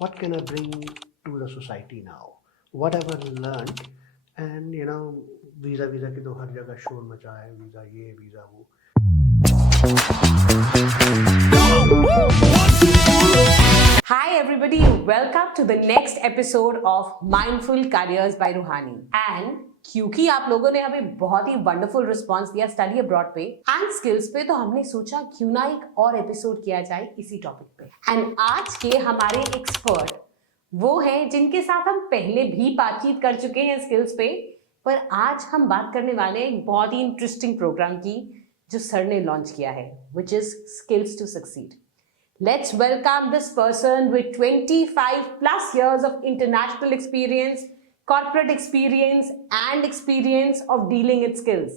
what can I bring to the society now? What have I learned? And visa visa की तो हर जगह शोर मचा है, वीज़ा ये वीज़ा वो. Hi everybody, welcome to the next episode of Mindful Careers by Ruhani. And क्योंकि आप लोगों ने हमें बहुत ही वंडरफुल रिस्पांस दिया स्टडी अब्रॉड पे एंड स्किल्स पे, तो हमने सोचा क्यों ना एक और एपिसोड किया जाए इसी टॉपिक पे. एंड आज के हमारे एक्सपर्ट वो हैं जिनके साथ हम पहले भी बातचीत कर चुके हैं स्किल्स पे, पर आज हम बात करने वाले हैं एक बहुत ही इंटरेस्टिंग प्रोग्राम की जो सर ने लॉन्च किया है, which is skills to succeed. Let's welcome this person with 25 plus years of international experience, corporate experience, and experience of dealing with skills.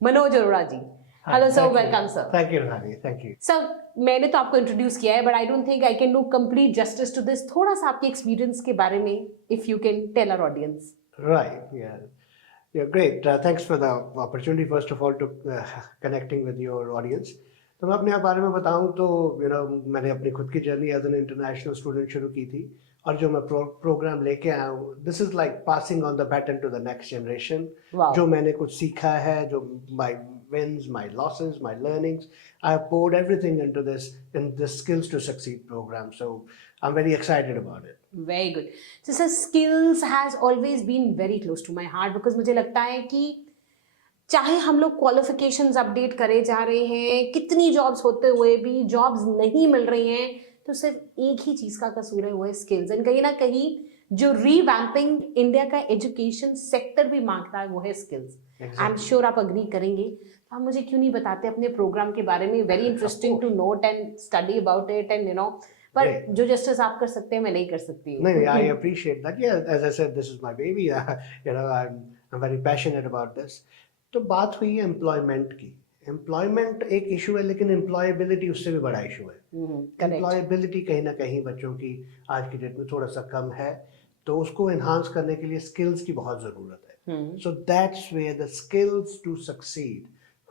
Manoj Arora ji. Hello sir, welcome sir. Thank you, Rani. Thank you. Sir, मैंने तो आपको introduce किया है, but I don't think I can do complete justice to this. थोड़ा सा आपके experience के बारे में, if you can tell our audience. Right. Yeah. Yeah. Great. Thanks for the opportunity. First of all, to connecting with your audience. तो मैं अपने बारे में बताऊं तो मैंने अपनी खुद की journey as an international student शुरू की थी, और जो मैं प्रोग्राम लेके आया हूँ, this is like passing on the baton to the next generation. जो मैंने कुछ सीखा है, जो my wins, my losses, my learnings, I have poured everything into this in the Skills to Succeed program. So I'm very excited about it. Very good. So sir, skills has always been very close to my heart because मुझे लगता है कि चाहे हम लोग qualifications update करे जा रहे हैं, कितनी जॉब्स होते हुए भी जॉब्स नहीं मिल रही हैं, तो सिर्फ एक ही चीज़ का कसूर है, वो है स्किल्स. एंड कहीं ना कहीं जो रीवैम्पिंग इंडिया का एजुकेशन सेक्टर भी मांगता है वो है स्किल्स. आई एम श्योर आप अग्री करेंगे. तो आप मुझे क्यों नहीं बताते अपने प्रोग्राम के बारे में? Very interesting to note and study about it and पर जो जस्टिस आप कर सकते हैं मैं नहीं कर सकती. नहीं, आई अप्रिशिएट दैट. या as I said, this is my baby. I am very passionate about this. तो बात हुई एम्प्लॉयमेंट की. एम्प्लॉयमेंट एक इशू है, लेकिन एम्प्लॉयबिलिटी उससे भी बड़ा इशू है. एम्प्लॉयबिलिटी कहीं ना कहीं बच्चों की आज की डेट में थोड़ा सा कम है, तो उसको एनहांस करने के लिए स्किल्स की बहुत ज़रूरत है. So that's where the skills to succeed,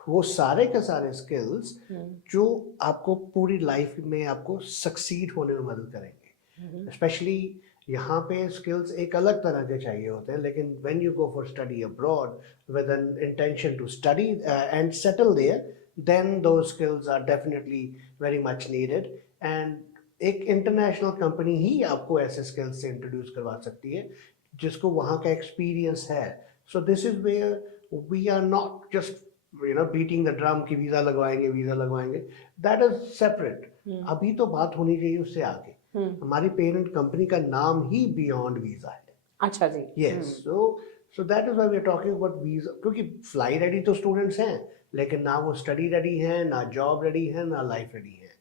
वो सारे के सारे स्किल्स जो आपको पूरी लाइफ में आपको सक्सीड होने में मदद करेंगे. स्पेशली यहाँ पे स्किल्स एक अलग तरह के चाहिए होते हैं, लेकिन when you go for study abroad with an intention to study and settle there, then those skills are definitely very much needed. And एक इंटरनेशनल कंपनी ही आपको ऐसे स्किल्स से इंट्रोड्यूस करवा सकती है जिसको वहाँ का एक्सपीरियंस है. So this is where we are not just beating the drum की वीज़ा लगवाएंगे. That is separate. अभी तो बात होनी चाहिए उससे आगे. हमारी पेरेंट कंपनी का नाम ही बियॉन्ड वीजा है. अच्छा जी. Yes. So that is why we are talking about visa, क्योंकि फ्लाई रेडी तो स्टूडेंट्स हैं, लेकिन ना वो स्टडी रेडी हैं, ना जॉब रेडी है, ना लाइफ रेडी है.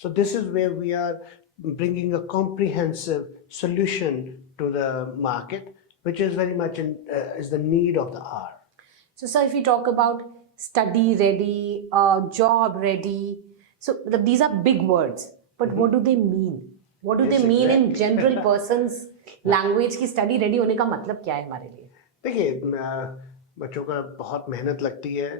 So this is where we are bringing a comprehensive solution to the market, which is very much is the need of the hour. So sir, if we talk about study ready, job ready, so these are big words, but what do they mean? What do they mean in general person's language की study ready होने का मतलब क्या है हमारे लिए? देखिए, बच्चों का बहुत मेहनत लगती है.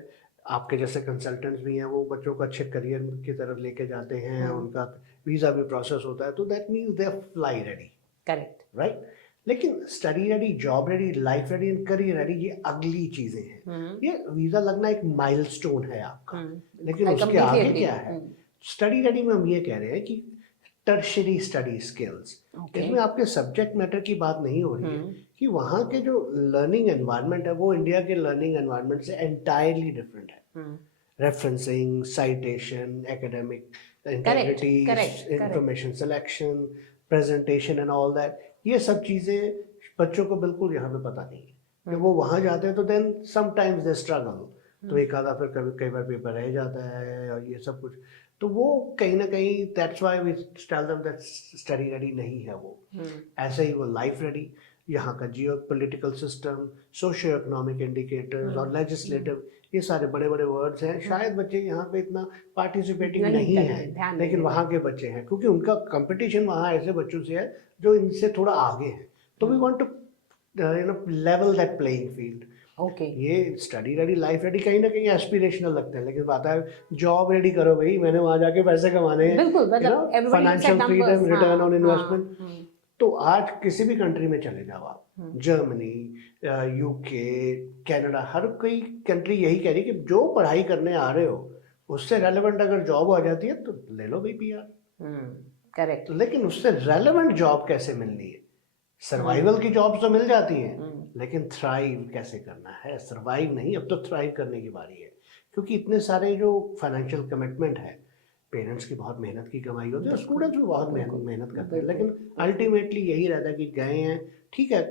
आपके जैसे कंसल्टेंट्स भी हैं, वो बच्चों को अच्छे करियर की तरफ लेके जाते हैं. उनका वीज़ा भी प्रोसेस होता है, तो that means they are fly ready. Correct. Right. लेकिन study ready, job ready, life ready and career ready ये अगली चीजें हैं. ये वीजा लगना एक माइलस्टोन है आपका, लेकिन उसके आगे क्या है? स्टडी रेडी में हम ये कह रहे हैं कि टर्शरी स्टडी स्किल्स. इसमें आपके सब्जेक्ट मैटर की बात नहीं हो रही है कि वहाँ के जो लर्निंग एनवायरनमेंट है वो इंडिया के लर्निंग एनवायरनमेंट से एंटायरली डिफरेंट है. Referencing, citation, academic integrity, information selection, presentation and all that, ये सब चीज़ें बच्चों को बिल्कुल यहाँ पे पता नहीं है. जब वो वहाँ जाते हैं तो देन समटाइम्स दे स्ट्रगल. तो एक आधा फिर कई बार पेपर रह जाता है और ये सब कुछ. तो वो कहीं ना कहीं that's why we tell them that study ready नहीं है वो. ऐसे ही वो लाइफ रेडी, यहाँ का जियो political system, socio economic indicators और लेजिस्लेटिव, ये सारे बड़े बड़े वर्ड्स हैं. शायद बच्चे यहाँ पे इतना पार्टिसिपेटिंग नहीं है, लेकिन वहाँ के बच्चे हैं, क्योंकि उनका कंपटीशन वहाँ ऐसे बच्चों से है जो इनसे थोड़ा आगे है. तो we want to level that playing field. Okay. ये स्टडी रेडी, लाइफ रेडी कहीं ना कहीं एस्पिरेशनल लगते हैं, लेकिन बात है जॉब रेडी करो भाई, मैंने वहाँ जाके पैसे कमाने हैं, बिल्कुल, मतलब financial freedom, return on investment. तो आज किसी भी कंट्री में चले जाओ आप, जर्मनी, यूके, कनाडा, हर कोई कंट्री यही कह रही है कि जो पढ़ाई करने आ रहे हो उससे रेलेवेंट अगर जॉब आ जाती है तो ले लो भाई पीआर। करेक्ट। तो लेकिन उससे रेलेवेंट जॉब कैसे मिलनी है? सर्वाइवल की जॉब तो मिल जाती हैं, लेकिन थ्राइव कैसे करना है? सर्वाइव नहीं, अब तो थ्राइव करने की बारी है, क्योंकि इतने सारे जो फाइनेंशियल कमिटमेंट है, पेरेंट्स की बहुत मेहनत की कमाई होती है, स्टूडेंट्स भी बहुत मेहनत करते हैं, लेकिन अल्टीमेटली यही रहता है कि गए हैं, ठीक है,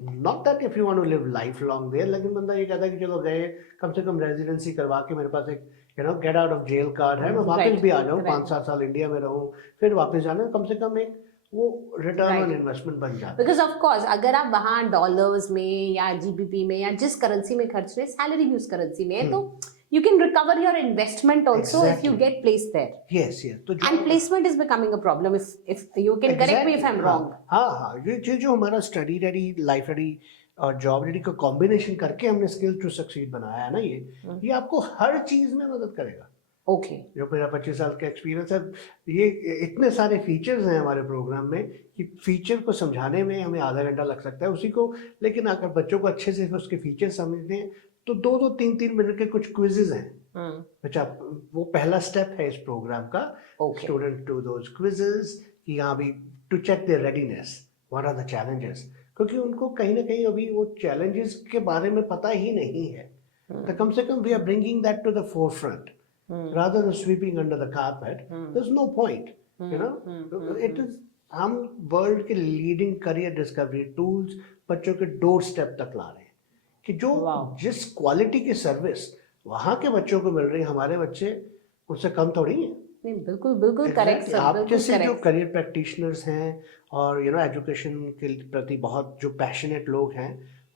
not that if you want to live life long there, लेकिन बंदा ये कहता है कि चलो गए, कम से कम रेजिडेंसी करवा के मेरे पास एक get out of jail card है, मैं वापस भी आ जाऊँ, 5-7 साल इंडिया में रहूँ, फिर वापस जाना, कम से कम एक वो रिटर्न ऑन इन्वेस्टमेंट बन जाता है। बिकॉज ऑफ कोर्स अगर आप वहाँ डॉलर्स में या जीबीपी में या जिस करेंसी में खर्च रहे, सैलरी भी उस करेंसी में है, तो you can recover your investment also if you get placed there. Yes. तो and placement is becoming a problem if you can correct me if I'm wrong. हाँ, ये जो हमारा स्टडी रेडी, लाइफ रेडी और job ready का combination करके हमने skill to succeed बनाया है ना, ये आपको हर चीज में मदद करेगा। ओके। जो मेरा 25 साल का एक्सपीरियंस है, ये इतने सारे फीचर्स हैं हमारे प्रोग्राम में कि फीचर को समझाने में हमें आधा घंटा लग सकता है उसी को, लेकिन अगर बच्चों को अच्छे से उसके फीचर समझते हैं तो 2-2, 3-3 मिनट के कुछ क्विजेज हैं, बच्चा वो पहला स्टेप है इस प्रोग्राम का, स्टूडेंट टू दोज क्विजेज, कि यहाँ भी to check their readiness, what are the challenges, क्योंकि उनको कहीं ना कहीं अभी वो चैलेंजेस के बारे में पता ही नहीं है, तो कम से कम we are bringing that to the forefront rather than sweeping under the carpet. There's no point, you know. It is, हम वर्ल्ड के लीडिंग करियर डिस्कवरी टूल्स बच्चों के डोर स्टेप तक ला रहे हैं, कि जो जिस क्वालिटी की सर्विस वहाँ के बच्चों को मिल रही है, हमारे बच्चे उससे कम थोड़ी हैं। नहीं, बिल्कुल करेक्ट। आप जैसे जो करियर प्रैक्टिशनर्स हैं और एजुकेशन के प्रति बहुत जो पैशनेट लोग हैं,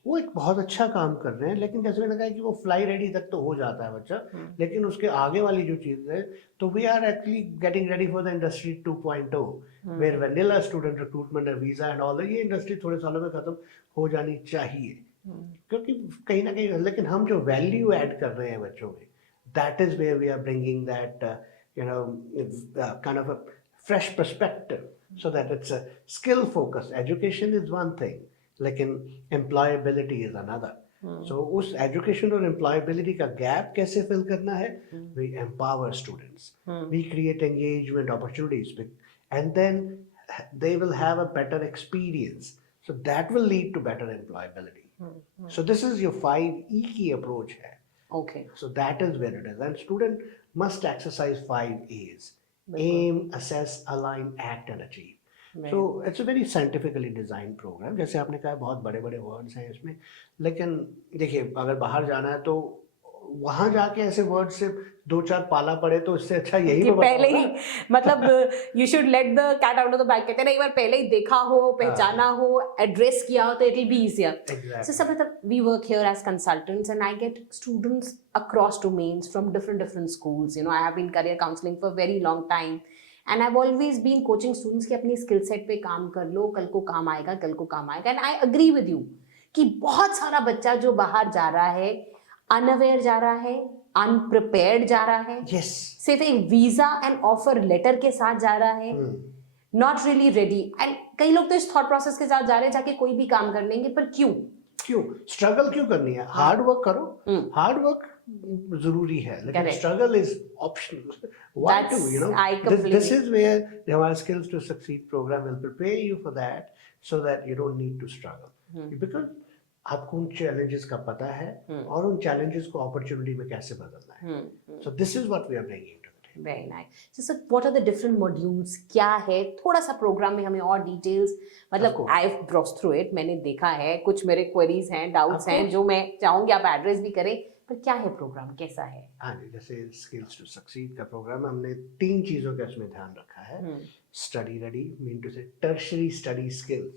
वो एक बहुत अच्छा काम कर रहे हैं, लेकिन जैसे मैंने कहा कि वो फ्लाई रेडी तक तो हो जाता है बच्चा, लेकिन उसके आगे वाली जो चीज़ है, तो we are actually getting ready for the industry 2.0 where vanilla student recruitment and visa and all, ये इंडस्ट्री थोड़े सालों में खत्म हो जानी चाहिए, क्योंकि कहीं ना कहीं, लेकिन हम जो वैल्यू ऐड कर रहे हैं बच्चों में, that is where we are bringing that kind of a fresh perspective, so that it's a skill focus. Education is one thing, लेकिन एम्प्लॉयबिलिटी इज अनदर। सो उस एजुकेशन और एम्प्लॉयबिलिटी का गैप कैसे फिल करना है? We empower students, we create engagement opportunities, and then they will have a better experience, so that will lead to better employability. So this is your 5E की approach है. Okay. So that is where it is, and student must exercise 5 A's: aim, assess, align, act and achieve. So it's a very scientifically designed program. जैसे आपने कहा बहुत बड़े बड़े words हैं इसमें, लेकिन देखिए अगर बाहर जाना है तो वहां जाके ऐसे वर्ड से 2-4 पाला पड़े, तो इससे अच्छा यही तो पहले ही, मतलब you should let the cat out of the bag, कहते हैं ना, एक बार पहले ही देखा हो, पहचाना हो, एड्रेस किया हो, तो it will be easier. So सब we work here as consultants and I get students across domains from different schools, you know, I have been career counselling for very long time and I have always been coaching students की अपनी skill set पे काम कर लो, कल को काम आएगा, कल को काम आएगा। And I agree with you कि बहुत सारा बच्चा जो बाहर जा रहा है, अनअवेयर जा रहा है, अनप्रिपेयर्ड जा रहा है, सिर्फ एक वीजा एंड ऑफर लेटर के साथ जा रहा है, नॉट रियली रेडी। एंड कई लोग तो इस थॉट प्रोसेस के साथ जा रहे हैं जाके कोई भी काम कर लेंगे, पर क्यों स्ट्रगल क्यों करनी है? हार्ड वर्क करो, हार्ड वर्क जरूरी है, लेकिन struggle is optional. Why to, you know, this is where our skills to succeed program will prepare you for that, so that you don't need to struggle, because आपको उन challenges का पता है और उन चैलेंजेस को अपॉर्चुनिटी में कैसे बदलना है. So this is what we are bringing to the table. Very nice. So what are the different modules, क्या है, थोड़ा सा प्रोग्राम में हमें और डिटेल्स, मतलब I have Bros through it, मैंने देखा है, कुछ मेरे क्वेरीज हैं, डाउट्स हैं जो मैं चाहूंगी आप एड्रेस भी करें, पर क्या है प्रोग्राम, कैसा है? हाँ जी, जैसे स्किल्स टू सक्सीड का प्रोग्राम, हमने 3 चीजों का इसमें ध्यान रखा है. स्टडी रेडी, मीन टू से tertiary study skills.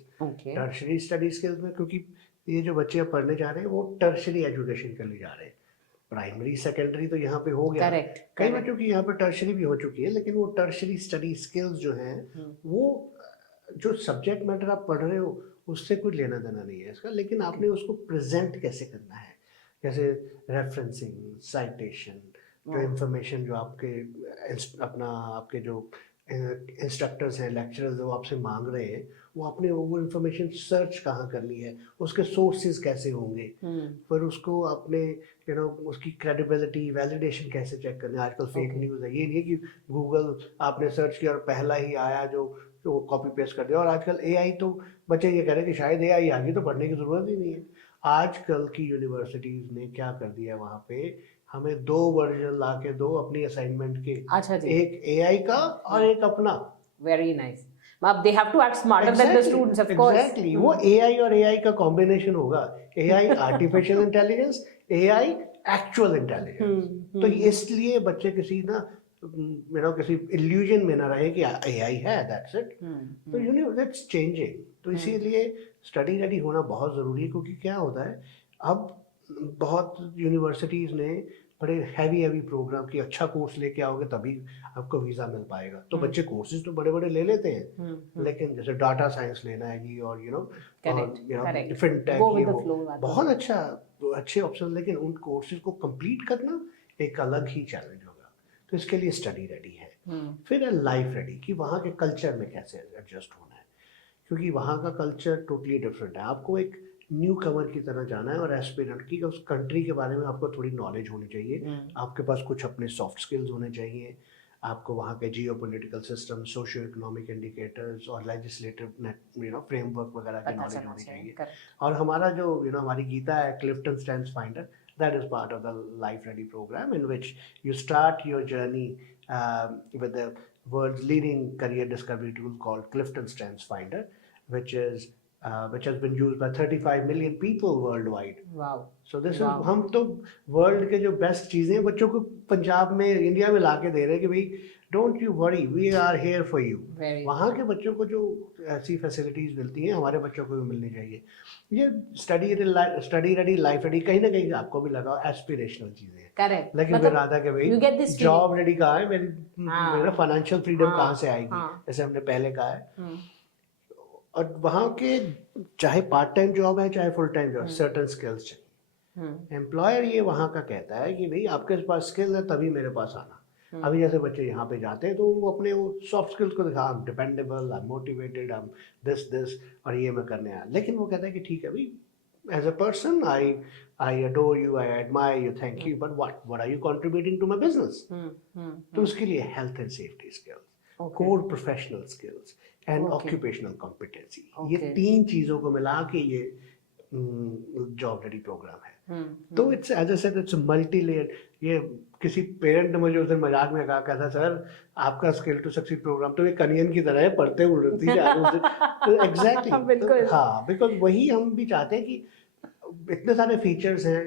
Tertiary study skills में, क्योंकि ये जो बच्चे अब पढ़ने जा रहे हैं वो टर्शरी एजुकेशन के लिए जा रहे हैं. प्राइमरी सेकेंडरी तो यहाँ पे हो गया, कई बच्चों की यहाँ पे टर्शरी भी हो चुकी है, लेकिन वो टर्शरी स्टडी स्किल्स जो हैं, वो जो सब्जेक्ट मैटर आप पढ़ रहे हो उससे कुछ लेना देना नहीं है इसका, लेकिन आपने उसको प्रेजेंट कैसे करना है, जैसे रेफरेंसिंग, साइटेशन, जो इंफॉर्मेशन जो आपके अपना आपके जो इंस्ट्रक्टर्स हैं, लेक्चरर्स वो आपसे मांग रहे हैं, वो इन्फॉर्मेशन सर्च कहाँ करनी है, उसके सोर्सेज कैसे होंगे, फिर उसको आपने उसकी क्रेडिबिलिटी वैलिडेशन कैसे चेक करना है। आजकल फेक न्यूज़ है, ये नहीं है कि गूगल आपने सर्च किया और पहला ही आया जो कॉपी पेस्ट कर दिया। और आजकल एआई तो बच्चे ये कह रहे हैं कि शायद एआई आ गई तो पढ़ने की ज़रूरत ही नहीं है। आजकल की यूनिवर्सिटीज़ ने क्या कर दिया, वहाँ पे हमें 2 वर्जन ला के दो अपनी असाइनमेंट के। अच्छा जी। एक एआई का और एक अपना। Very nice. अब they have to act smarter than the students, of course. Exactly वो एआई और एआई का कॉम्बिनेशन होगा। AI artificial intelligence, AI actual intelligence. तो इसलिए बच्चे किसी किसी इल्यूजन में ना रहे कि एआई है, दैट्स इट। तो दैट्स चेंजिंग। तो इसीलिए स्टडी रेडी होना बहुत ज़रूरी है, क्योंकि क्या होता है अब बहुत यूनिवर्सिटीज़ ने बड़े हैवी प्रोग्राम की, अच्छा कोर्स लेके आओगे तभी आपको वीज़ा मिल पाएगा। तो बच्चे कोर्सेज तो बड़े बड़े ले लेते हैं, लेकिन जैसे डाटा साइंस लेना है जी, और फिनटेक, ये वो बहुत अच्छे ऑप्शन, लेकिन उन कोर्सेज को कंप्लीट करना एक अलग ही चैलेंज होगा। तो इसके लिए स्टडी रेडी है। फिर है लाइफ रेडी, कि वहाँ के कल्चर में कैसे एडजस्ट होना है, क्योंकि वहाँ का कल्चर टोटली डिफरेंट है। आपको एक न्यू कमर की तरह जाना है, और एस्पिरेंट की उस कंट्री के बारे में आपको थोड़ी नॉलेज होनी चाहिए। आपके पास कुछ अपने सॉफ्ट स्किल्स होने चाहिए। आपको वहाँ के geo political system, socio economic indicators और लेजिस्लेटिव फ्रेमवर्क वगैरह की नॉलेज होनी चाहिए। और हमारा जो हमारी गीता है, Clifton strengths finder, that is part of the Life Ready program, in which you start your journey with the world's leading career discovery tool called Clifton Strengths Finder, which has been used by 35 million people worldwide. Wow. So this is, हम तो world के जो best चीज़ें बच्चों को पंजाब में, India में ला के दे रहे हैं कि भाई don't you worry, we are here for you. वहाँ के बच्चों को जो ऐसी फैसिलिटीज़ मिलती हैं, हमारे बच्चों को भी मिलनी चाहिए। ये स्टडी रेडी, लाइफ रेडी, कहीं ना कहीं आपको भी लगा एस्पिरेशनल चीज़ें हैं। करेक्ट। लेकिन फिर आता कि भाई जॉब रेडी कहाँ है, मेरा फाइनेंशियल फ्रीडम कहाँ से आएगी, जैसे हमने पहले कहा है। और वहाँ के चाहे पार्ट टाइम जॉब है चाहे full time job, certain skills चाहिए। एम्प्लॉयर ये वहाँ का कहता है कि भाई आपके पास स्किल है तभी मेरे पास आना। अभी जैसे बच्चे यहाँ पे जाते हैं तो वो अपने वो सॉफ्ट स्किल्स को दिखा, I am dependable, I am motivated, I am this और ये मैं करने आया। लेकिन वो कहता है कि ठीक है भाई, as a person I adore you, I admire you, thank you, but what are you contributing to my business. तो उसके लिए health and safety skills, core professional skills and occupational competency, ये 3 चीज़ों को मिला के ये जॉब रेडी प्रोग्राम है। तो it's as I said, it's multi layered. ये किसी पेरेंट ने मुझे उस दिन मजाक में कहा था, सर आपका स्किल टू सक्सीड प्रोग्राम तो एक अनियन की तरह है, पढ़ते उड़ती जा रहे। एग्जैक्टली। हाँ, बिकॉज वही हम भी चाहते हैं कि इतने सारे फीचर्स हैं।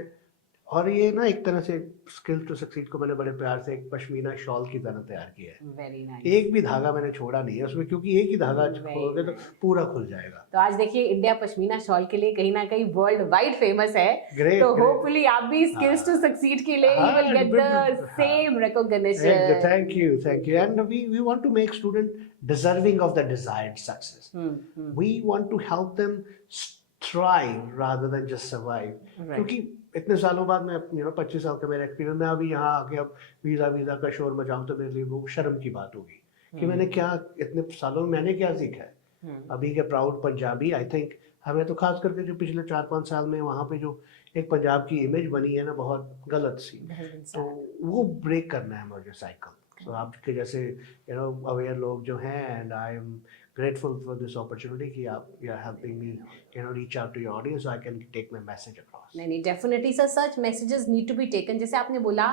और ये ना एक तरह से स्किल टू सक्सीड को मैंने बड़े प्यार से एक पश्मीना शॉल की तरह तैयार किया है। Very nice. एक भी धागा मैंने छोड़ा नहीं है उसमें, क्योंकि एक ही धागा खोलोगे तो पूरा खुल जाएगा। तो आज देखिए, इंडिया पश्मीना शॉल के लिए कहीं ना कहीं वर्ल्ड वाइड फेमस है। तो होपफुली आप भी स्किल्स टू सक्सीड के लिए you will get the same recognition. Thank you, and we want to make student deserving of the desired success. We want to help them thrive rather than just survive. क्योंकि इतने सालों बाद मैं 25 साल का मेरा एक्सपीरियंस, मैं अभी यहाँ आके अब वीज़ा का शोर मचाऊँ तो मेरे लिए वो शर्म की बात होगी कि मैंने क्या, इतने सालों में मैंने क्या सीखा है। अभी के प्राउड पंजाबी, आई थिंक हमें तो खास करके जो पिछले 4-5 साल में वहाँ पे जो एक पंजाब की इमेज बनी है ना, बहुत गलत सी, तो वो ब्रेक करना है मुझे साइकिल। तो आपके जैसे अवेयर लोग जो हैं, and I am grateful for this opportunity कि आप you are helping me reach out to your audience so I can take my message across. नहीं, definitely sir, such messages need to be taken. जैसे आपने बोला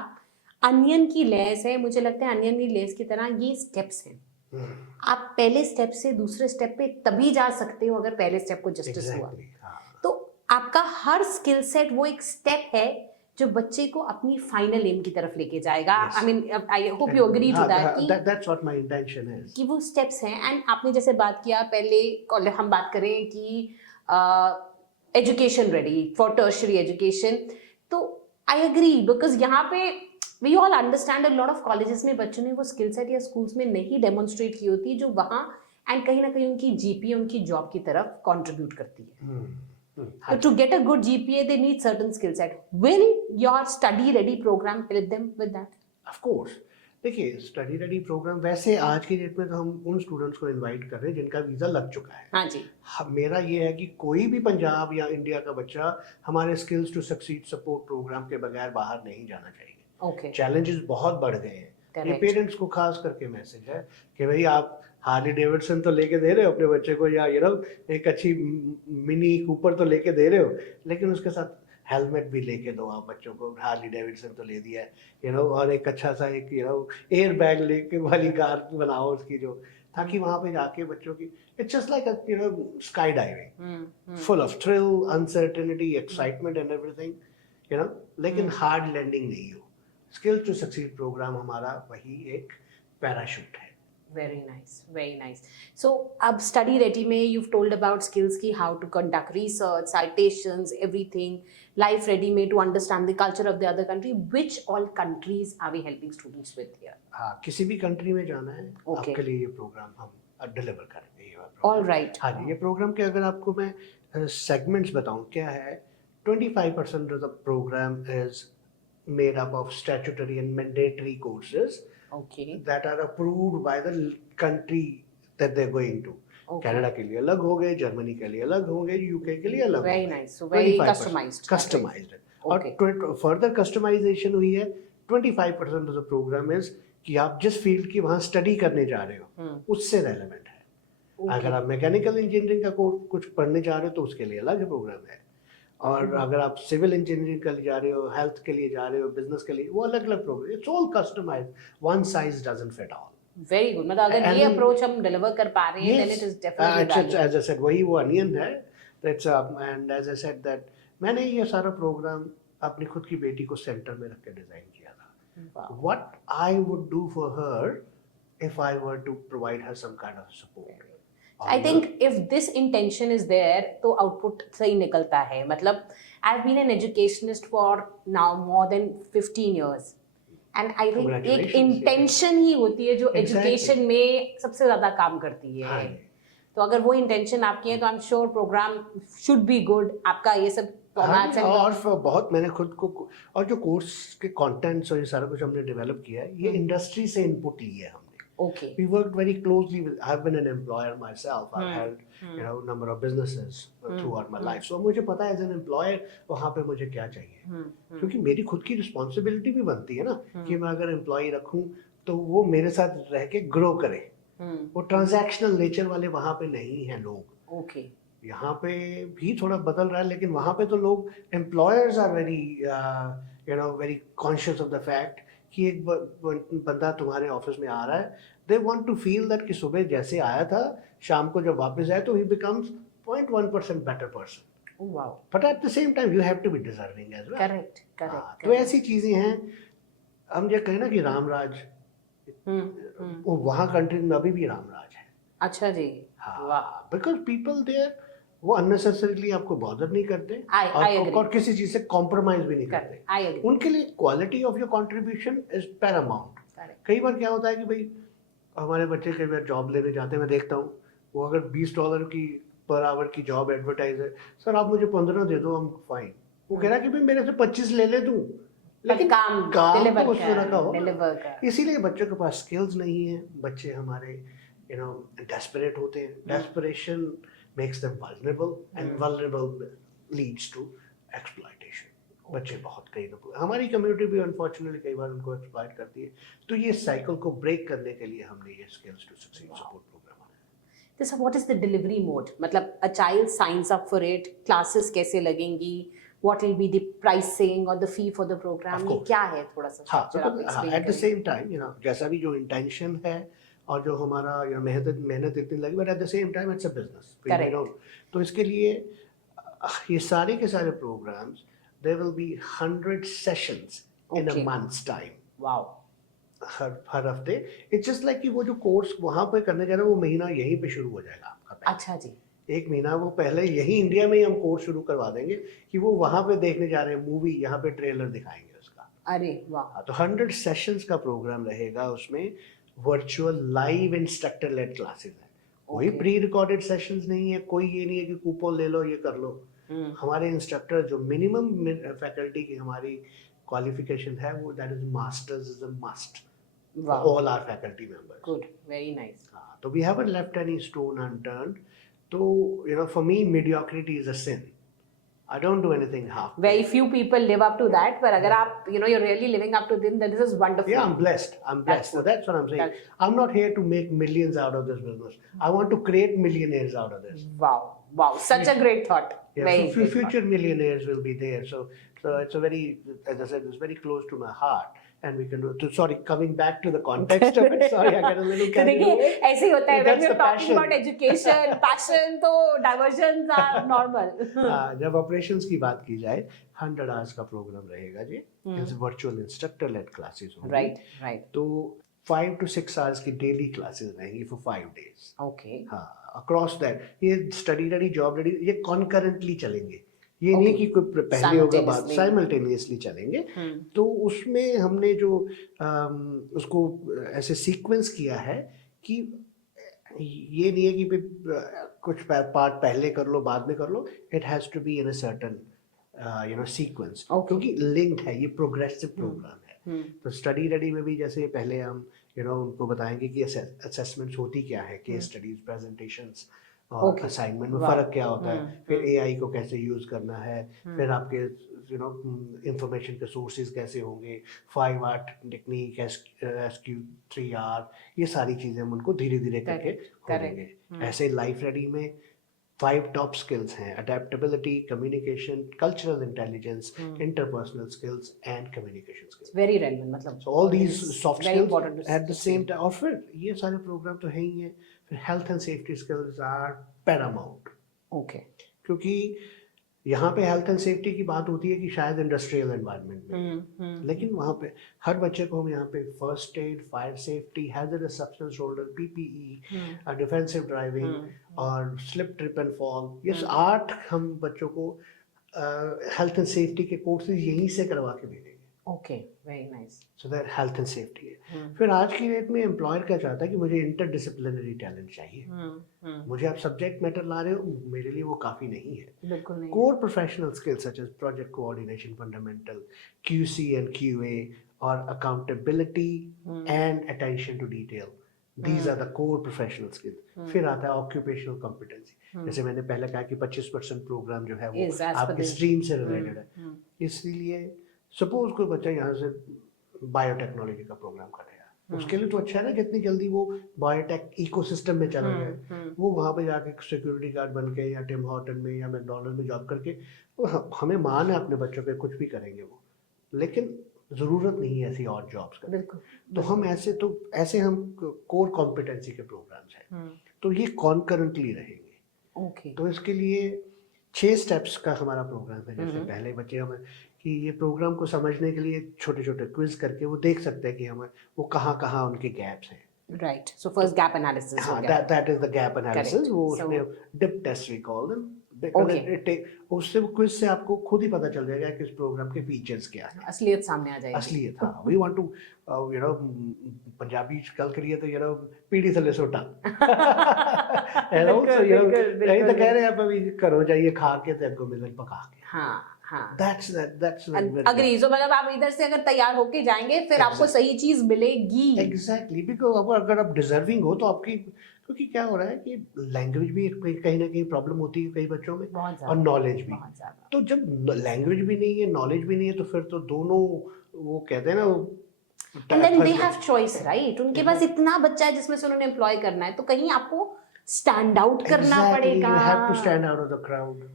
onion की less है, मुझे लगता है अनियन की लेस की तरह ये स्टेप्स हैं। आप पहले स्टेप से दूसरे स्टेप पे तभी जा सकते हो अगर पहले स्टेप को जस्टिस हुआ। तो आपका हर स्किल सेट वो एक स्टेप है जो बच्चे को अपनी फाइनल एम की तरफ लेके जाएगा। I mean I hope you agree to that कि that's what my intention is, कि वो स्टेप्स हैं। एंड आपने जैसे बात किया पहले, हम बात करें कि education ready for tertiary education, तो आई एग्री, बिकॉज यहाँ पे we all understand a lot of colleges में बच्चों ने वो स्किल सेट या स्कूल्स में नहीं डेमोन्स्ट्रेट की होती जो वहाँ, एंड कहीं ना कहीं उनकी जीपीए उनकी जॉब की तरफ कंट्रीब्यूट करती है। So to get a good GPA, they need certain skill set. Will your study ready program help them with that? Of course. देखिए स्टडी रेडी प्रोग्राम वैसे आज की डेट में तो हम उन स्टूडेंट्स को इनवाइट कर रहे हैं जिनका वीज़ा लग चुका है। हाँ जी। मेरा ये है कि कोई भी पंजाब या इंडिया का बच्चा हमारे skills to succeed support programme के बगैर बाहर नहीं जाना चाहिए। ओके। चैलेंजेस बहुत बढ़ गए हैं। ये Correct. पेरेंट्स को खास करके मैसेज है कि भाई आप हार्ली डेविडसन तो लेके दे रहे हो अपने बच्चे को, या एक अच्छी मिनी कूपर तो लेके दे रहे हो, लेकिन उसके साथ हेलमेट भी लेके दो आप बच्चों को। हार्ली डेविडसन तो ले दिया है और एक अच्छा सा एक एयर बैग लेके वाली कार बनाओ उसकी, जो ताकि वहां पे जाके बच्चों की it's just like sky diving, full of thrill, uncertainty, excitement and everything, लेकिन हार्ड लैंडिंग नहीं हो। स्किल टू सक्सीड प्रोग्राम हमारा वही एक पैराशूट है। Very nice, very nice. So, अब study ready में you've told about skills की how to conduct research, citations, everything. Life ready में to understand the culture of the other country. Which all countries are we helping students with here? हाँ, किसी भी country में जाना है Okay. आपके लिए ये प्रोग्राम हम डिलीवर करेंगे। ये All right. हाँ जी, ये प्रोग्राम के अगर आपको मैं सेगमेंट्स बताऊं क्या है, 25% of the program is made up of statutory and mandatory courses Okay. that are approved by the country that they're going to. Okay. Canada के लिए अलग हो गए, जर्मनी के लिए अलग होंगे, यूके के लिए अलग Very होंगे। nice. So very 25% customized. Customized है। Okay. और फर्दर कस्टमाइजेशन हुई है। 25% ऑफ द प्रोग्राम इज कि आप जिस फील्ड की वहाँ स्टडी करने जा रहे हो उससे रेलेवेंट है। Okay. अगर आप मैकेनिकल इंजीनियरिंग का कोर्स कुछ पढ़ने जा रहे हो तो उसके लिए अलग प्रोग्राम है, और अगर आप सिविल इंजीनियरिंग के लिए जा रहे हो, हेल्थ के लिए जा रहे हो, बिजनेस के लिए, वो अलग अलग programme. It's all customised, one size doesn't fit all. Very good. मतलब अगर And ये then- अप्रोच हम डिलीवर कर पा रहे हैं, then it is definitely valuable. as I said, वही वो अनियन है। That's and as I said that मैंने ये सारा प्रोग्राम अपनी खुद की बेटी को सेंटर में रख के डिजाइन किया था। Wow. What I would do for her if I were to provide her some kind of support. I think if this intention is there, तो output सही निकलता है। मतलब I've been an educationist for now more than 15 years. And I think एक Congratulations, intention ही होती है जो Exactly. education में सबसे ज्यादा काम करती है। हाँ। तो अगर वो intention आपकी है तो I'm sure program should be good. आपका ये सब formats and और बहुत मैंने खुद को, और जो कोर्स के कंटेंट्स और ये सारा कुछ हमने डेवलप किया है, ये इंडस्ट्री से इनपुट लिए है हमने। okay. We worked very closely with. I've been an employer myself. I've held number of businesses throughout my life. So मुझे पता है as an employer वहाँ पे मुझे क्या चाहिए, क्योंकि मेरी खुद की रिस्पॉन्सिबिलिटी भी बनती है ना कि मैं अगर एम्प्लॉय रखूँ तो वो मेरे साथ रह के ग्रो करे। वो ट्रांजैक्शनल नेचर वाले वहाँ पे नहीं है लोग। Okay. यहाँ पे भी थोड़ा बदल रहा है, लेकिन वहाँ पे तो लोग employers are very very conscious of the fact कि एक बंदा तुम्हारे ऑफिस में आ रहा है, they want to feel that कि सुबह जैसे आया था शाम को जब वापस आए तो ही becomes 0.1% better person. Oh, wow. But at the same time you have to be deserving as well. Correct. Correct. तो ऐसी चीजें हैं। हम जो कहें ना कि रामराज, वो वहाँ कंट्री में अभी भी रामराज है। अच्छा जी। हाँ, बिकॉज पीपल देयर वो अननेसेसरीली आपको बॉदर नहीं करते I agree. और किसी चीज से कॉम्प्रोमाइज भी नहीं Correct. करते। I agree. उनके लिए quality of your contribution is Paramount. Correct. कई बार क्या होता है कि भाई हमारे बच्चे कई बार जॉब लेने जाते हैं, मैं देखता हूँ वो अगर $20 की पर आवर की जॉब एडवर्टाइज है, सर आप मुझे 15 दे दो, हम फाइन। वो कह रहा है कि भाई मेरे से 25 ले ले तू, लेकिन काम काम deliver तो उस कर, तरह का हो। deliver कर। इसीलिए बच्चों के पास स्किल्स नहीं है। बच्चे हमारे डेस्परेट होते हैं। Desperation makes them vulnerable and vulnerable leads to exploitation. बच्चे बहुत कई लोग, हमारी कम्युनिटी भी अनफॉर्चुनेटली कई बार उनको एक्सप्लॉइट करती है। तो ये साइकिल को ब्रेक करने के लिए हमने ये skills to succeed support programme बनाया। So what is the delivery mode? मतलब a child signs up for it, classes कैसे लगेंगी, what will be the pricing or the fee for the program? ये क्या है थोड़ा सा हाँ, structure आप explain एट द करें। सेम टाइम जैसा भी जो इंटेंशन है और जो हमारा मेहनत इतनी लगी, but at the same time it's a business. तो इसके लिए ये सारे के सारे programmes, there will be 100 sessions in a month's time. Wow. हर हफ्ते। इट्स जस्ट लाइक कि वो जो कोर्स वहाँ पे करने जा रहे हैं वो महीना यहीं पे शुरू हो जाएगा आपका। अच्छा जी। एक महीना वो पहले यही इंडिया में ही हम कोर्स शुरू करवा देंगे कि वो वहाँ पे देखने जा रहे हैं मूवी, यहाँ पे ट्रेलर दिखाएंगे उसका। अरे वाह। तो 100 सेशंस का प्रोग्राम रहेगा। उसमें virtual live instructor led classes है। कोई प्री रिकॉर्डेड सेशंस नहीं है, कोई ये नहीं है कि कूपन ले लो ये कर लो। हमारे इंस्ट्रक्टर जो मिनिमम फैकल्टी की हमारी क्वालिफिकेशन है वो that is masters is a must. Wow. all our faculty members. Good, very nice. So we haven't left any stone unturned. So for me, mediocrity is a sin. I don't do anything half. Very few people live up to that, but agar aap, you're really living up to them, then this is wonderful. Yeah, I'm blessed. So that's what I'm saying. I'm not here to make millions out of this business. I want to create millionaires out of this. Wow, such a great thought. Yeah, very so future millionaires will be there. So it's a very, as I said, it's very close to my heart. And we can do. So sorry, coming back to the context of it. Sorry, I got a little carried away. ऐसे ही होता है. When That's you're the talking passion. about education, passion, तो diversions are normal. जब operations की बात की जाए, 100 hours का प्रोग्राम रहेगा जी. It's virtual instructor led classes होंगी. Right. तो 5 to 6 hours की daily classes रहेंगी for 5 days. Okay. हाँ, across that ये study ready, job ready ये concurrently चलेंगे. ये नहीं कि कोई पहले होगा बाद, साइमल्टेनियसली चलेंगे. तो उसमें हमने जो उसको ऐसे सीक्वेंस किया है कि ये नहीं है कि कुछ पार्ट पहले कर लो बाद में कर लो. It has to be in a certain sequence, क्योंकि लिंक्ड है, ये प्रोग्रेसिव प्रोग्राम है. तो स्टडी रेडी में भी जैसे पहले हम उनको बताएंगे कि असेसमेंट्स होती क्या है, केस स्टडीज, प्रेजेंटेशंस और असाइनमेंट में फर्क क्या होता है, फिर एआई को कैसे यूज करना है, फिर आपके इंफॉर्मेशन के सोर्सेज कैसे होंगे, 5R टेक्निक, SQ3R, ये सारी चीजें हम उनको धीरे धीरे करके खोलेंगे. ऐसे लाइफ रेडी में 5 टॉप स्किल्स हैं: adaptability, communication, cultural intelligence, interpersonal skills and communication skills. Very relevant, मतलब so all these soft skills at the same time. और फिर ये सारे प्रोग्राम तो है ही हैं. फिर health and safety skills are paramount. Okay. क्योंकि यहाँ पे हेल्थ एंड सेफ्टी की बात होती है कि शायद इंडस्ट्रियल एनवायरनमेंट में, लेकिन वहाँ पे हर बच्चे को हम यहाँ पे first aid, fire safety, hazardous substance holder, PPE, defensive driving और स्लिप, ट्रिप एंड फॉल, ये 8 हम बच्चों को हेल्थ एंड सेफ्टी के कोर्सेज यहीं से करवा के भेजेंगे. Okay, very nice. So that health and safety है. फिर आज की डेट में एम्प्लॉयर क्या चाहता है कि मुझे इंटरडिसिप्लिनरी टैलेंट चाहिए. मुझे आप सब्जेक्ट मैटर ला रहे हो, मेरे लिए वो काफी नहीं है. बिल्कुल नहीं. Core professional skills such as project coordination, fundamental, QC and QA और accountability and attention to detail, these are the core professional skills. फिर आता है ऑक्यूपेशनल कॉम्पिटेंसी. जैसे मैंने पहले कहा कि 25% प्रोग्राम जो है वो आपके स्ट्रीम से रिलेटेड है. इसलिए सपोज कोई बच्चा यहाँ से बायोटेक्नोलॉजी का प्रोग्राम करेगा, उसके लिए तो अच्छा है ना, जितनी जल्दी वो बायोटेक इकोसिस्टम में चला जाए. वो वहाँ पे जाके सिक्योरिटी गार्ड बन के या टिम हॉर्टन में या मैकडॉनल्ड में जॉब करके हमें मान है अपने बच्चों पे, कुछ भी करेंगे वो, लेकिन जरूरत नहीं है ऐसी और जॉब्स का. तो हम ऐसे हम कोर कॉम्पिटेंसी के प्रोग्राम्स हैं. तो ये कॉन्करेंटली रहेंगे. तो इसके लिए 6 स्टेप्स का हमारा प्रोग्राम है. जैसे पहले बच्चे हमें कि ये प्रोग्राम को समझने के लिए छोटे छोटे क्विज करके वो देख सकते हैं कि हमें वो कहाँ उनके गैप्स हैं. Right. So first gap analysis. हाँ, that is the gap analysis. वो उसमें dip test we call them. उससे क्विज से आपको खुद ही पता चल जाएगा कि इस प्रोग्राम के फीचर्स क्या है. असलियत सामने आ जाएगी. असलियत. हाँ, वी वांट टू पंजाबी कल करिए तो पीढ़ी थले सोटा. नहीं तो कह रहे हैं अभी करो जाइए खा के तो आपको मिलन पका के. हाँ. That's agree. सो मतलब आप इधर से अगर तैयार होके जाएंगे फिर आपको सही चीज मिलेगी. एग्जैक्टली. बिकॉज अगर आप डिजर्विंग हो तो आपकी, क्योंकि क्या हो रहा है कि लैंग्वेज भी कहीं ना कहीं प्रॉब्लम होती है कई बच्चों में, और नॉलेज भी. तो जब लैंग्वेज भी नहीं है, नॉलेज भी नहीं है, तो फिर तो दोनों वो कहते हैं ना, and then they have choice, right? उनके पास इतना बच्चा है जिसमें से उन्होंने एम्प्लॉय करना है, तो कहीं आपको स्टैंड आउट करना पड़ेगा. You have to stand out of the crowd.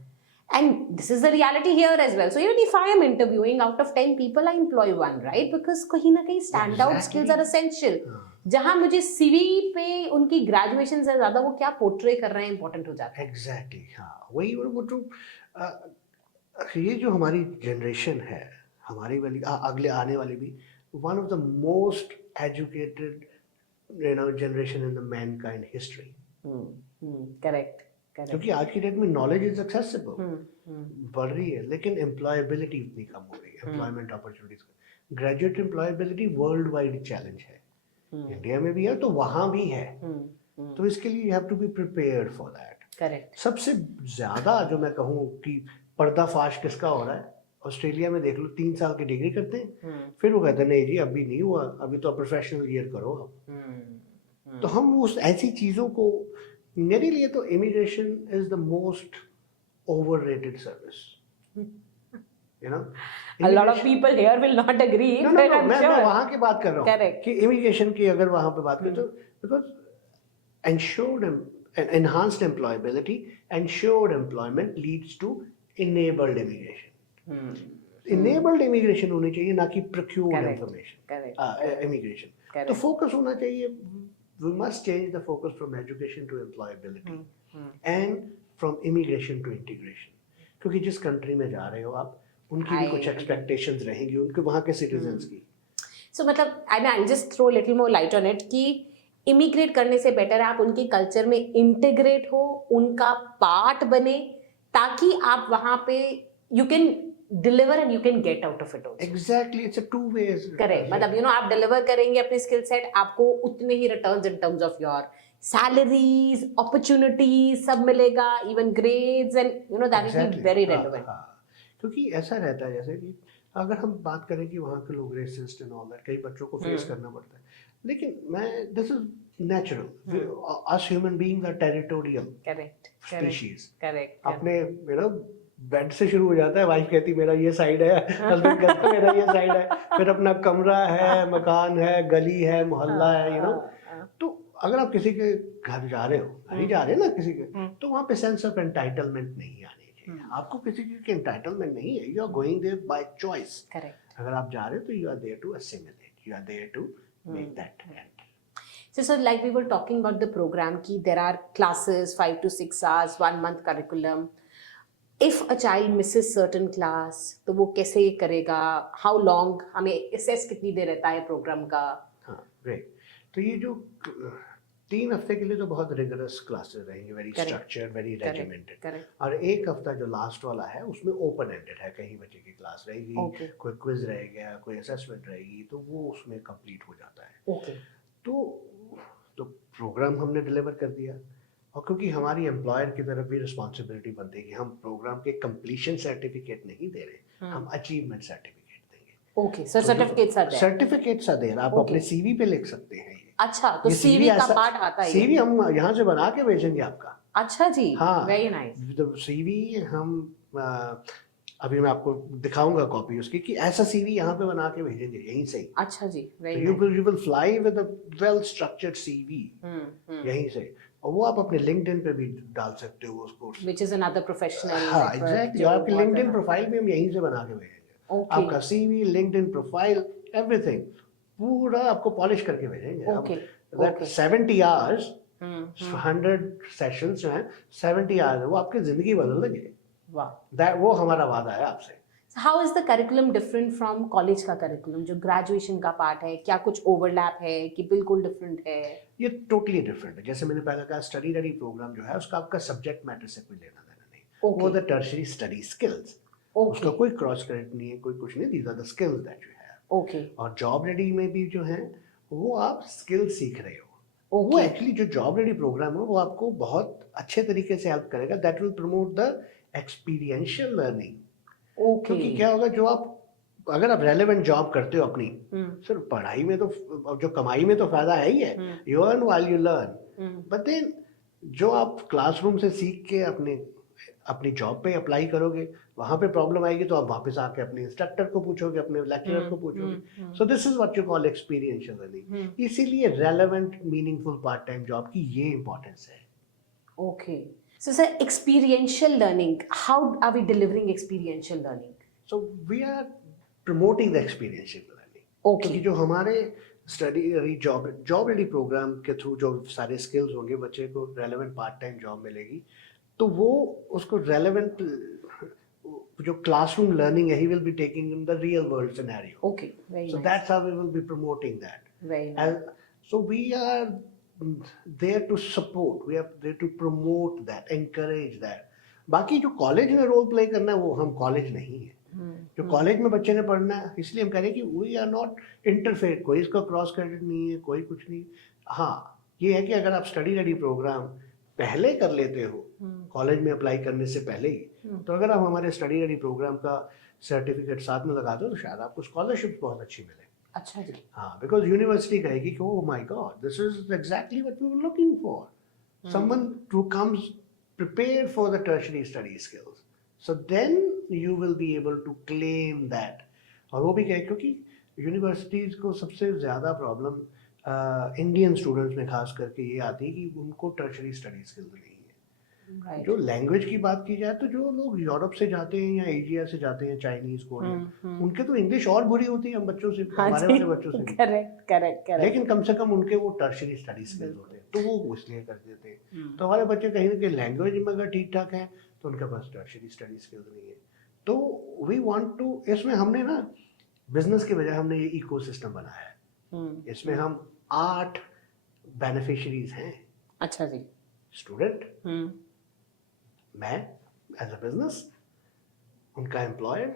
And this is the reality here as well. So even if I am interviewing, out of 10 people, I employ 1, right? Because कहीं ना कहीं stand out skills are essential. जहाँ मुझे CV पे उनकी graduation से ज्यादा वो क्या पोर्ट्रे कर रहे हैं इम्पोर्टेंट हो जाता है. एग्जैक्टली. हाँ, वही वो तो ये जो हमारी जनरेशन है, हमारी वाली अगले आने वाली भी, one of the most educated generation in the mankind history. Correct. क्योंकि आज की डेट में नॉलेज इज एक्सेसिबल, बढ़ रही है, लेकिन एम्प्लॉयबिलिटी इतनी कम हो रही है. Employment opportunities, graduate employability world wide challenge है. इंडिया में भी है तो वहां भी है. तो इसके लिए you have to be prepared for that. Correct. सबसे ज्यादा जो मैं कहूँ कि पर्दाफाश किसका हो रहा है, ऑस्ट्रेलिया में देख लो 3 साल की डिग्री करते हैं, फिर वो कहते हैं नहीं जी अभी नहीं हुआ, अभी तो प्रोफेशनल ईयर करो आप। तो हम उस ऐसी चीज़ों को, मेरे लिए तो immigration is the most overrated service, you know. A lot of people here will not agree, No, but I'm मैं sure. वहाँ की बात कर रहा हूँ Correct. कि इमिग्रेशन की अगर वहाँ पे बात करें तो because enhanced employability, ensured employment leads to enabled immigration. Enabled immigration होनी चाहिए, ना कि procured Correct. information, immigration. Correct. तो focus होना चाहिए, we must change the focus from education to employability and from immigration to integration. क्योंकि जिस country में जा रहे हो आप, उनकी भी कुछ expectations रहेंगी, उनके वहाँ के citizens की. So मतलब I'll just throw a little more light on it कि इमिग्रेट करने से बेटर है आप उनके कल्चर में इंटीग्रेट हो, उनका पार्ट बने, ताकि आप वहां पे you can deliver and you can get out of it also. Exactly, it's a two ways. Correct, मतलब यू नो आप डिलीवर करेंगे अपने स्किल सेट, आपको उतने ही returns in terms of your salaries, opportunities सब मिलेगा, even grades, and you know that will be very relevant. क्योंकि ऐसा रहता है जैसे कि अगर हम बात करें कि वहाँ के लोग रेसिस्ट एंड ऑल दैट, कई बच्चों को फेस करना पड़ता है, लेकिन मैं this is natural, us human beings are territorial species. Correct. अपने यू नो बेड से शुरू हो जाता है, वाइफ कहती मेरा ये साइड है, हस्बैंड कहता है मेरा ये साइड है, फिर अपना कमरा है, मकान है, गली है, मोहल्ला है, यू नो. तो अगर आप किसी के घर जा रहे हो, नहीं जा रहे ना किसी के, तो वहाँ पे सेंस ऑफ एंटाइटलमेंट नहीं आनी चाहिए. आपको किसी की एंटाइटलमेंट नहीं है, you are going there by choice. Correct. अगर आप जा रहे हो तो you are there to assimilate, you are there to make that end. So like we were talking about the program ki there are classes 5 to 6 hours, 1 month curriculum. If a child misses certain class, तो वो कैसे करेगा? How long? हमें assess कितनी देर रहता है program का? हाँ, great. तो ये जो 3 हफ्ते के लिए तो बहुत rigorous classes रहेंगी, very structured, very regimented. और 1 हफ्ता जो लास्ट वाला है उसमें open ended है, कहीं बच्चे की क्लास रहेगी, कोई क्विज रहेगा, कोई असेसमेंट रहेगी, तो वो उसमें कंप्लीट हो जाता है. तो प्रोग्राम हमने डिलीवर कर दिया, और क्योंकि हमारी एम्प्लॉयर की तरफ भी रिस्पॉन्सिबिलिटी बनती है कि हम प्रोग्राम के कंप्लीशन सर्टिफिकेट नहीं दे रहे, हम अचीवमेंट सर्टिफिकेट देंगे. Okay, so certificates are there. Certificates are there, आप अपने सीवी पे लिख सकते हैं. अच्छा, तो सीवी का पार्ट आता है. सीवी हम यहाँ से बना के भेजेंगे आपका. अच्छा जी, हाँ, वेरी नाइस. तो सीवी हम अभी मैं आपको दिखाऊंगा कॉपी उसकी कि ऐसा सीवी यहाँ पे बना के भेजेंगे यहीं से. अच्छा जी, very you will fly with a well structured CV यहीं से, और वो आप अपने लिंक्डइन पे भी डाल सकते हो उसको, व्हिच इज अनदर प्रोफेशनल. हाँ एग्जैक्टली, आपके लिंक्डइन प्रोफाइल भी हम यहीं से बना के भेजेंगे. आपका सीवी, लिंक्डइन प्रोफाइल, एवरीथिंग पूरा आपको पॉलिश करके भेजेंगे. ओके. दैट 70 आवर्स, 100 सेशंस जो हैं, 70 आवर्स वो आपकी जिंदगी बदल देंगे. वाह, दैट वो हमारा वादा है आपसे. How is the curriculum different from college का करिकुलम, जो ग्रेजुएशन का पार्ट है? क्या कुछ ओवरलैप है कि बिल्कुल डिफरेंट है? ये टोटली डिफरेंट है. जैसे मैंने पहले कहा, स्टडी रेडी प्रोग्राम जो है उसका आपका सब्जेक्ट मैटर से कोई लेना देना नहीं. वो द टर्शियरी स्टडी स्किल्स, उसका कोई क्रॉस करेक्ट नहीं है, कोई कुछ नहीं. These are the skills that you have. Okay. और जॉब रेडी में भी जो है वो आप स्किल सीख रहे हो. वो एक्चुअली जो जॉब रेडी प्रोग्राम है वो आपको बहुत अच्छे तरीके से हेल्प करेगा. That will promote the experiential learning. क्योंकि क्या होगा, जो आप अगर आप रेलेवेंट जॉब करते हो अपनी, सिर्फ पढ़ाई में तो, जो कमाई में तो फायदा है ही है, you earn while you learn, but then जो आप क्लासरूम से सीख के अपनी जॉब पे अप्लाई करोगे, वहां पे प्रॉब्लम आएगी तो आप वापस आके अपने इंस्ट्रक्टर को पूछोगे, अपने लेक्चरर को पूछोगे. So this is what you call experiential learning. इसीलिए relevant meaningful part time job की ये इंपॉर्टेंस है. Okay. So sir, experiential learning, how are we delivering experiential learning? So we are promoting the experiential learning. Okay. क्योंकि जो हमारे study job ready programme के through जो सारे स्किल्स होंगे, बच्चे को रेलेवेंट पार्ट टाइम जॉब मिलेगी, तो वो उसको रेलेवेंट जो क्लासरूम लर्निंग है, he will be taking in the real world scenario. Okay, very so nice. That's how we will be promoting that. Very nice. So we are there to support, we are there to promote that, encourage that. बाकी जो college में role play करना है वो हम college नहीं है. जो कॉलेज में बच्चे ने पढ़ना है, इसलिए हम कह रहे हैं कि वी आर नॉट इंटरफेयर. कोई इसका क्रॉस क्रेडिट नहीं है, कोई कुछ नहीं. हाँ, ये है कि अगर आप स्टडी रेडी प्रोग्राम पहले कर लेते हो, कॉलेज में अप्लाई करने से पहले ही, तो अगर आप हमारे स्टडी रेडी प्रोग्राम का सर्टिफिकेट साथ में लगा दो तो शायद आपको स्कॉलरशिप बहुत अच्छी मिले। अच्छा जी। हाँ, बिकॉज यूनिवर्सिटी कहेगी कि oh my God, this is exactly what we were looking for, someone who comes prepared for the tertiary study skills, so then you will be able to claim that। और वो भी क्या है, क्योंकि universities को सबसे ज़्यादा प्रॉब्लम इंडियन स्टूडेंट्स में खास करके ये आती है कि उनको टर्शरी स्टडी स्किल्स नहीं है। Right. जो लैंग्वेज की बात की जाए तो जो लोग यूरोप से जाते हैं या एशिया से जाते हैं, चाइनीज कोरियन, उनके तो इंग्लिश और बुरी होती है हम बच्चों से, हमारे वाले बच्चों से। Correct correct correct. लेकिन कम से कम उनके वो टर्शरी स्टडी स्किल्स होते हैं, तो वो इसलिए कर देते हैं। तो हमारे बच्चे कहीं ना कहीं लैंग्वेज में अगर ठीक ठाक है तो उनके पास टर्शरी स्टडी स्किल्स नहीं है। तो वी वांट टू, इसमें हमने ना बिजनेस के बजाय हमने ये इकोसिस्टम बनाया है। इसमें हम 8 बेनिफिशियरीज हैं। अच्छा जी। स्टूडेंट, मैं एज अ बिजनेस, उनका एम्प्लॉयर,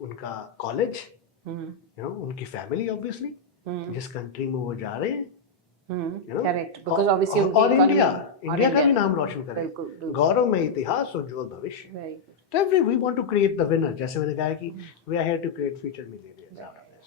उनका कॉलेज, उनकी फैमिली ऑब्वियसली, जिस कंट्री में वो जा रहे हैं, करेक्ट, बिकॉज़ ऑब्वियसली और इंडिया का भी नाम रोशन करें, गौरव में इतिहास, उज्जवल भविष्य। तो we want to create the winner, जैसे मैंने कहा कि we are here to create future millionaires out of this.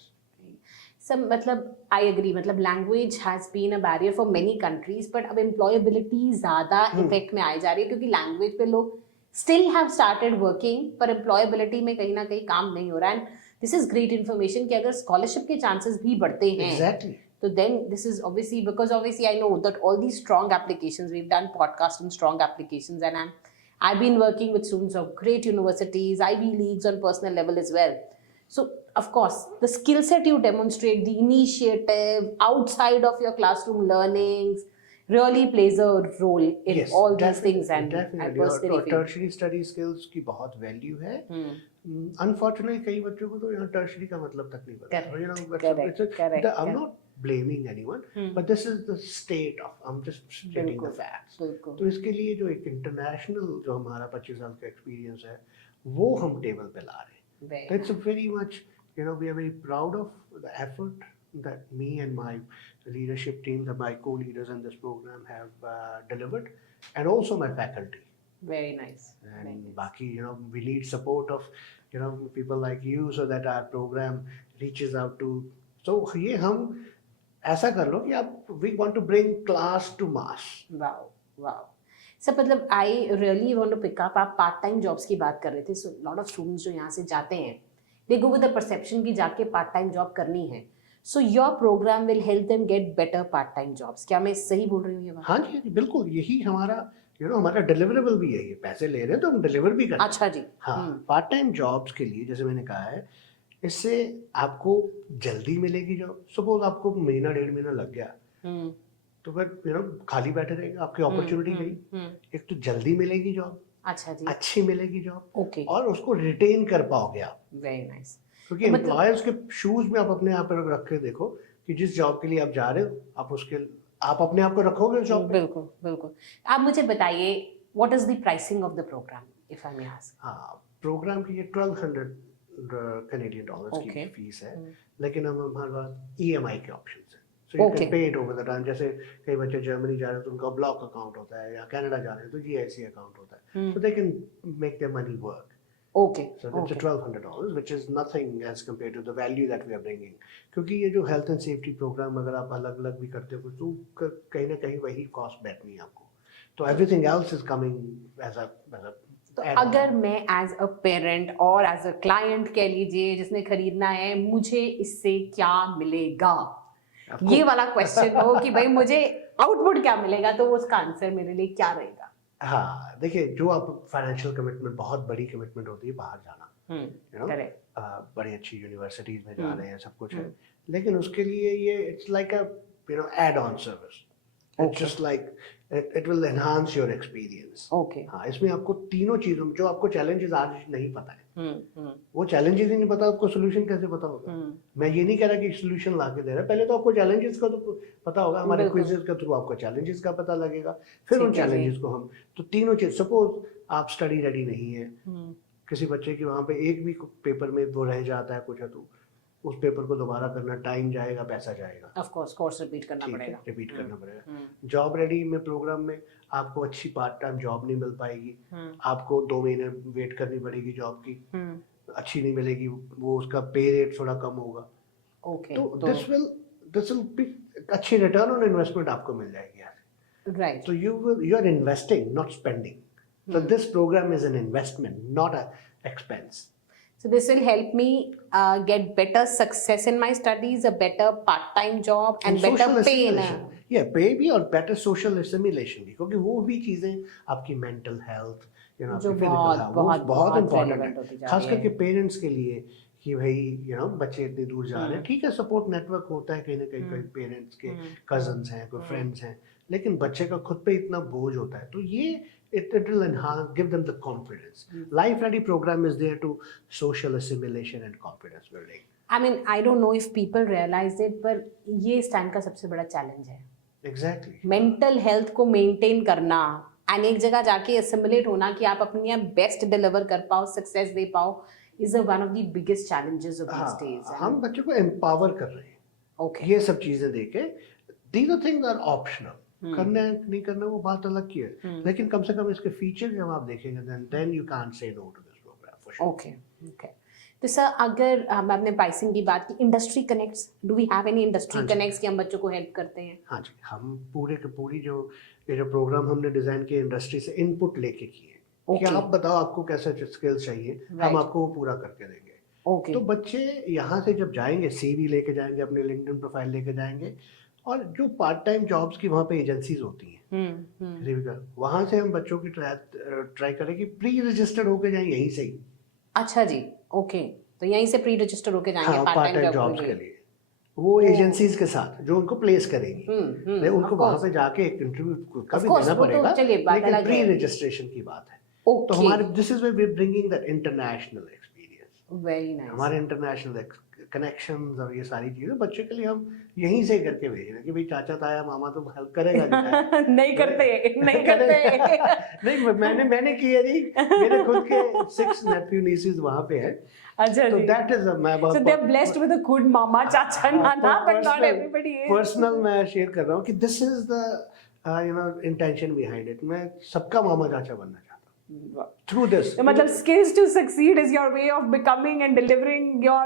सब मतलब आई एग्री, मतलब language has been a barrier for many countries, but अब एम्प्लॉयबिलिटी ज्यादा इफेक्ट में आई जा रही है क्योंकि लैंग्वेज पे लोग स्टिल हैव स्टार्टेड वर्किंग, पर एम्प्लॉयबिलिटी में कहीं ना कहीं काम नहीं हो रहा है। And this is great information कि अगर स्कॉलरशिप के चांसेस भी बढ़ते हैं, exactly, so then this is obviously, because obviously I know that all these strong applications, we've done podcasts on strong applications, and I've been working with students of great universities, Ivy Leagues on personal level as well. So of course the skill set you demonstrate, the initiative outside of your classroom learnings really plays a role in all these things, and I personally feel tertiary study skills की बहुत value है। Unfortunately कई बच्चों को तो यहाँ tertiary का मतलब तक नहीं पता। Correct. I'm not blaming anyone, but this is the state of, I'm just stating the facts। तो इसके लिए जो एक international जो हमारा 25 साल का experience है वो हम टेबल पे ला रहे हैं। It's a very much, we are very proud of the effort that me and my leadership team, that my co-leaders in this program have delivered, and also my faculty. Very nice. And Baki, we need support of, people like you so that our program reaches out to. So ये हम ऐसा कर लो कि आप, we want to bring class to mass. Wow. सब मतलब I really want to pick up, आप part time jobs की बात कर रहे थे, so lot of students जो यहाँ से जाते हैं, they go with the perception कि जाके पार्ट टाइम जॉब करनी है, so your program will help them get better part time jobs। क्या मैं सही बोल रही हूँ ये बात? हाँ जी, बिल्कुल, यही हमारा हमारा डिलीवरेबल भी है। ये पैसे ले रहे हैं तो हम डिलीवर भी करते हैं। अच्छा जी। हाँ, पार्ट टाइम जॉब्स के लिए जैसे मैंने कहा है, इससे आपको जल्दी मिलेगी जॉब। सपोज आपको महीना 1.5 महीना लग गया, तो फिर खाली बैठे रहेंगे, आपकी अपॉर्चुनिटी गई। एक तो जल्दी मिलेगी जॉब, अच्छा जी, अच्छी मिलेगी जॉब, ओके, और उसको रिटेन कर पाओगे आप। Very nice. क्योंकि एम्प्लॉयर्स के शूज में आप अपने आप पर रख के देखो कि जिस जॉब के लिए आप जा रहे हो, आप अपने आप को रखोगे उस जॉब पे। बिल्कुल। आप मुझे बताइए, what is the pricing of the programme, if I may ask? हाँ, प्रोग्राम की ये $1200 कैनेडियन डॉलर्स की फीस है, लेकिन हमारे पास EMI के ऑप्शंस हैं, सो you can pay it over the time. जैसे कई बच्चे जर्मनी जा रहे हैं तो उनका ब्लॉक अकाउंट होता है, या कनाडा जा रहे हैं तो GIC अकाउंट होता है, so they can make their money work। Okay. So that's a $1200, which is nothing as compared to the value that we are bringing। क्योंकि ये जो हेल्थ एंड सेफ्टी प्रोग्राम अगर आप अलग अलग भी करते हो तो कहीं ना कहीं वही कॉस्ट बैठनी है आपको, तो everything else is coming as a. तो अगर मैं एज अ पेरेंट और एज अ क्लाइंट कह लीजिए जिसने खरीदना है, मुझे इससे क्या मिलेगा, ये वाला क्वेश्चन हो कि भाई मुझे आउटपुट क्या मिलेगा, तो उसका आंसर मेरे लिए क्या रहेगा? हाँ, देखिए, जो आप फाइनेंशियल कमिटमेंट, बहुत बड़ी कमिटमेंट होती है बाहर जाना, बड़ी अच्छी यूनिवर्सिटीज में जा रहे हैं, सब कुछ है, लेकिन उसके लिए ये it's like a add on service. It's just like it will enhance your experience. हाँ, इसमें आपको तीनों चीजों में जो आपको चैलेंजेस आज नहीं पता है, वो चैलेंजेस ही नहीं पता, आपको सोल्यूशन कैसे पता होगा? मैं ये नहीं कह रहा कि सोल्यूशन ला के दे रहा है, पहले तो आपको चैलेंजेस का तो पता होगा। हमारे क्विज़ेस के थ्रू आपको चैलेंजेस का पता लगेगा, फिर उन चैलेंजेस को हम, तो तीनों चीज, सपोज आप स्टडी रेडी नहीं है, किसी बच्चे की वहाँ पे एक भी पेपर में वो रह जाता है कुछ है, तो उस पेपर को दोबारा करना, टाइम जाएगा, पैसा जाएगा, ऑफ कोर्स कोर्स रिपीट करना पड़ेगा, करना पड़ेगा। जॉब रेडी में प्रोग्राम में आपको अच्छी पार्ट टाइम जॉब नहीं मिल पाएगी, आपको 2 महीने वेट करनी पड़ेगी जॉब की, अच्छी नहीं मिलेगी, वो उसका पे रेट थोड़ा कम होगा। ओके, तो दिस विल बी अच्छी रिटर्न ऑन इन्वेस्टमेंट आपको मिल जाएगी यहाँ से। Right. So you are investing, not spending. So this program is an investment, not a expense. So this will help me get better success in my studies, a better part-time job, and better social pay in a... assimilation. Yeah, pay भी और better social assimilation भी, क्योंकि वो भी चीजें आपकी mental health, you know, जो आपकी physical health, वो बहुत important relevant होती है, जा खास रही करके है। पेरेंट्स के लिए कि भाई you know बच्चे इतनी दूर जा रहे हैं, ठीक है सपोर्ट नेटवर्क होता है कहीं ना कहीं, कोई पेरेंट्स के कजन्स हैं, कोई फ्रेंड्स हैं, लेकिन बच्चे का खुद पे इतना बोझ होता है, तो ये it will enhance, give them the confidence. Life Ready program is there to social assimilation and confidence building. I mean, I don't know if people realize it, पर ये इस टाइम का सबसे बड़ा चैलेंज है। Exactly. मेंटल हेल्थ को maintain करना and एक जगह जाके एसिमुलेट होना कि आप अपनी बेस्ट डिलीवर कर पाओ, सक्सेस दे पाओ, is one of the biggest challenges of these days. हम बच्चों को एम्पावर कर रहे हैं। ओके, ये सब चीजें देके, these are things are optional. करना है नहीं करना वो बात अलग की है, लेकिन कम से कम इसके फीचर जब आप देखेंगे then you can't say no to this program for sure. Okay, okay. तो सर अगर हम आपने प्राइसिंग की बात की, industry connects, do we have any industry connects कि हम बच्चों को हेल्प करते हैं? हाँ जी, हम पूरे के पूरी जो ये जो प्रोग्राम हमने डिजाइन किए इंडस्ट्री से इनपुट लेके किए कि आप बताओ आपको कैसे स्किल्स चाहिए, हम आपको वो पूरा करके देंगे। ओके, तो बच्चे यहाँ से जब जाएंगे, सीवी लेके जाएंगे, अपने लिंक्डइन प्रोफाइल लेके जाएंगे, और जो पार्ट टाइम जॉब्स की वहाँ पे एजेंसीज होती हैं रिविका, वहाँ से हम बच्चों की ट्राई करें कि प्री रजिस्टर्ड होके जाएं यहीं से ही। अच्छा जी, ओके, तो यहीं से प्री रजिस्टर होके जाएंगे हाँ, पार्ट टाइम जॉब्स के लिए वो एजेंसीज के साथ जो उनको प्लेस करेंगी, उनको वहाँ पे जाके एक इंटरव्यू का भी देना पड़ेगा, लेकिन प्री रजिस्ट्रेशन की बात है। तो हमारे this is way bringing that international experience, very nice, हमारे इंटरनेशनल कनेक्शंस और ये सारी चीजें बच्चे के लिए हम यहीं से करके भेज रहे हैं कि भाई चाचा ताया मामा तो हेल्प करेगा नहीं करते नहीं, मैंने की है जी, मेरे खुद के 6 nephew nieces वहाँ पे हैं। अच्छा तो जी, दैट इज मैं बहुत so they're blessed with a good mama चाचा नाना, but not everybody is. Personal मैं शेयर कर रहा हूँ कि this is the you no intention behind it, मैं सबका मामा चाचा बनना चाहता हूँ through this. मतलब skills to succeed is your way of becoming and delivering your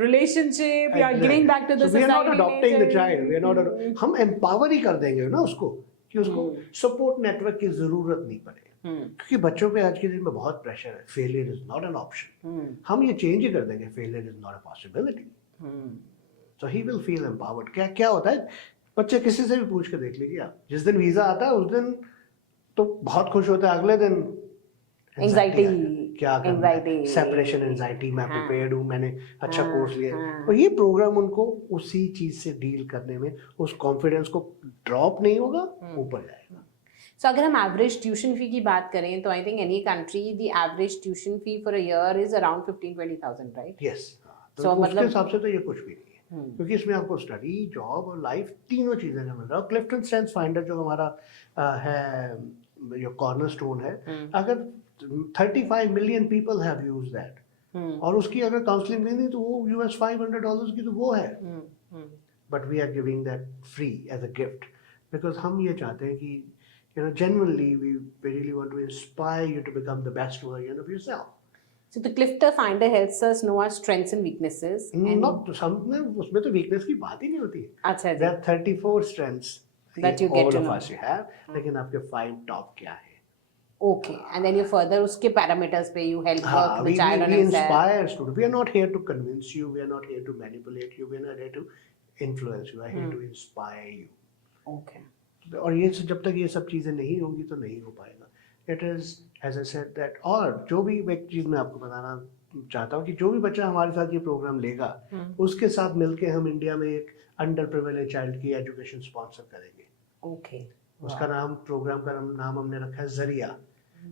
relationship, you are giving back to the so society. we are not adopting the child, we are not हम empower ही कर देंगे ना उसको कि उसको support network की जरूरत नहीं पड़े, क्योंकि बच्चों पे आज के दिन में बहुत प्रेशर है, failure is not an option, हम ये चेंज ही कर देंगे, failure is not a possibility, so he will feel empowered. क्या होता है, बच्चे किसी से भी पूछ के देख लीजिए आप, जिस दिन वीजा आता है उस दिन तो बहुत खुश होता है, अगले दिन एंजाइटी, क्या करना है, सेपरेशन एंजाइटी, मैं प्रिपेयर्ड हूँ, मैंने अच्छा कोर्स लिया, और ये प्रोग्राम उनको उसी चीज से डील करने में, उस कॉन्फिडेंस को ड्रॉप नहीं होगा, ऊपर जाएगा। So अगर हम एवरेज ट्यूशन फी की बात करें तो I think any country the average tuition fee for a year is around 15-20,000, right? Yes, तो So उसके मतलब हिसाब से तो ये कुछ भी नहीं है, क्योंकि इसमें आपको स्टडी, जॉब और लाइफ तीनों चीजें का मिल रहा है। क्लिफ्टन स्ट्रेंथ्स फाइंडर जो हमारा है, जो कॉर्नरस्टोन है, अगर 35 million people have used that, और उसकी अगर काउंसलिंग नहीं दी तो वो US $500 की तो वो है, but we are giving that free as a gift, because हम ये चाहते हैं कि you know genuinely we really want to inspire you to become the best version of yourself. So the Clifton Finder helps us know our strengths and weaknesses. And not some उसमें तो weakness की बात ही नहीं होती है। अच्छा जी, There are 34 strengths that you get all to of know. us you have, लेकिन आपके 5 top क्या है? okay, and then you further उसके parameters पे you help हाँ, work the we child on himself. inspire students. We are not here to convince you. We are not here to manipulate you. We are not here to influence you. We are here to inspire you. Okay. और ये जब तक ये सब चीज़ें नहीं होंगी तो नहीं हो पाएगा। It is as I said that, और जो भी एक चीज़ मैं आपको बताना चाहता हूँ कि जो भी बच्चा हमारे साथ ये प्रोग्राम लेगा, उसके साथ मिलके हम इंडिया में एक अंडर प्रिविलेज चाइल्ड की एजुकेशन स्पॉन्सर करेंगे। Okay. उसका नाम, प्रोग्राम का नाम हमने रखा है जरिया,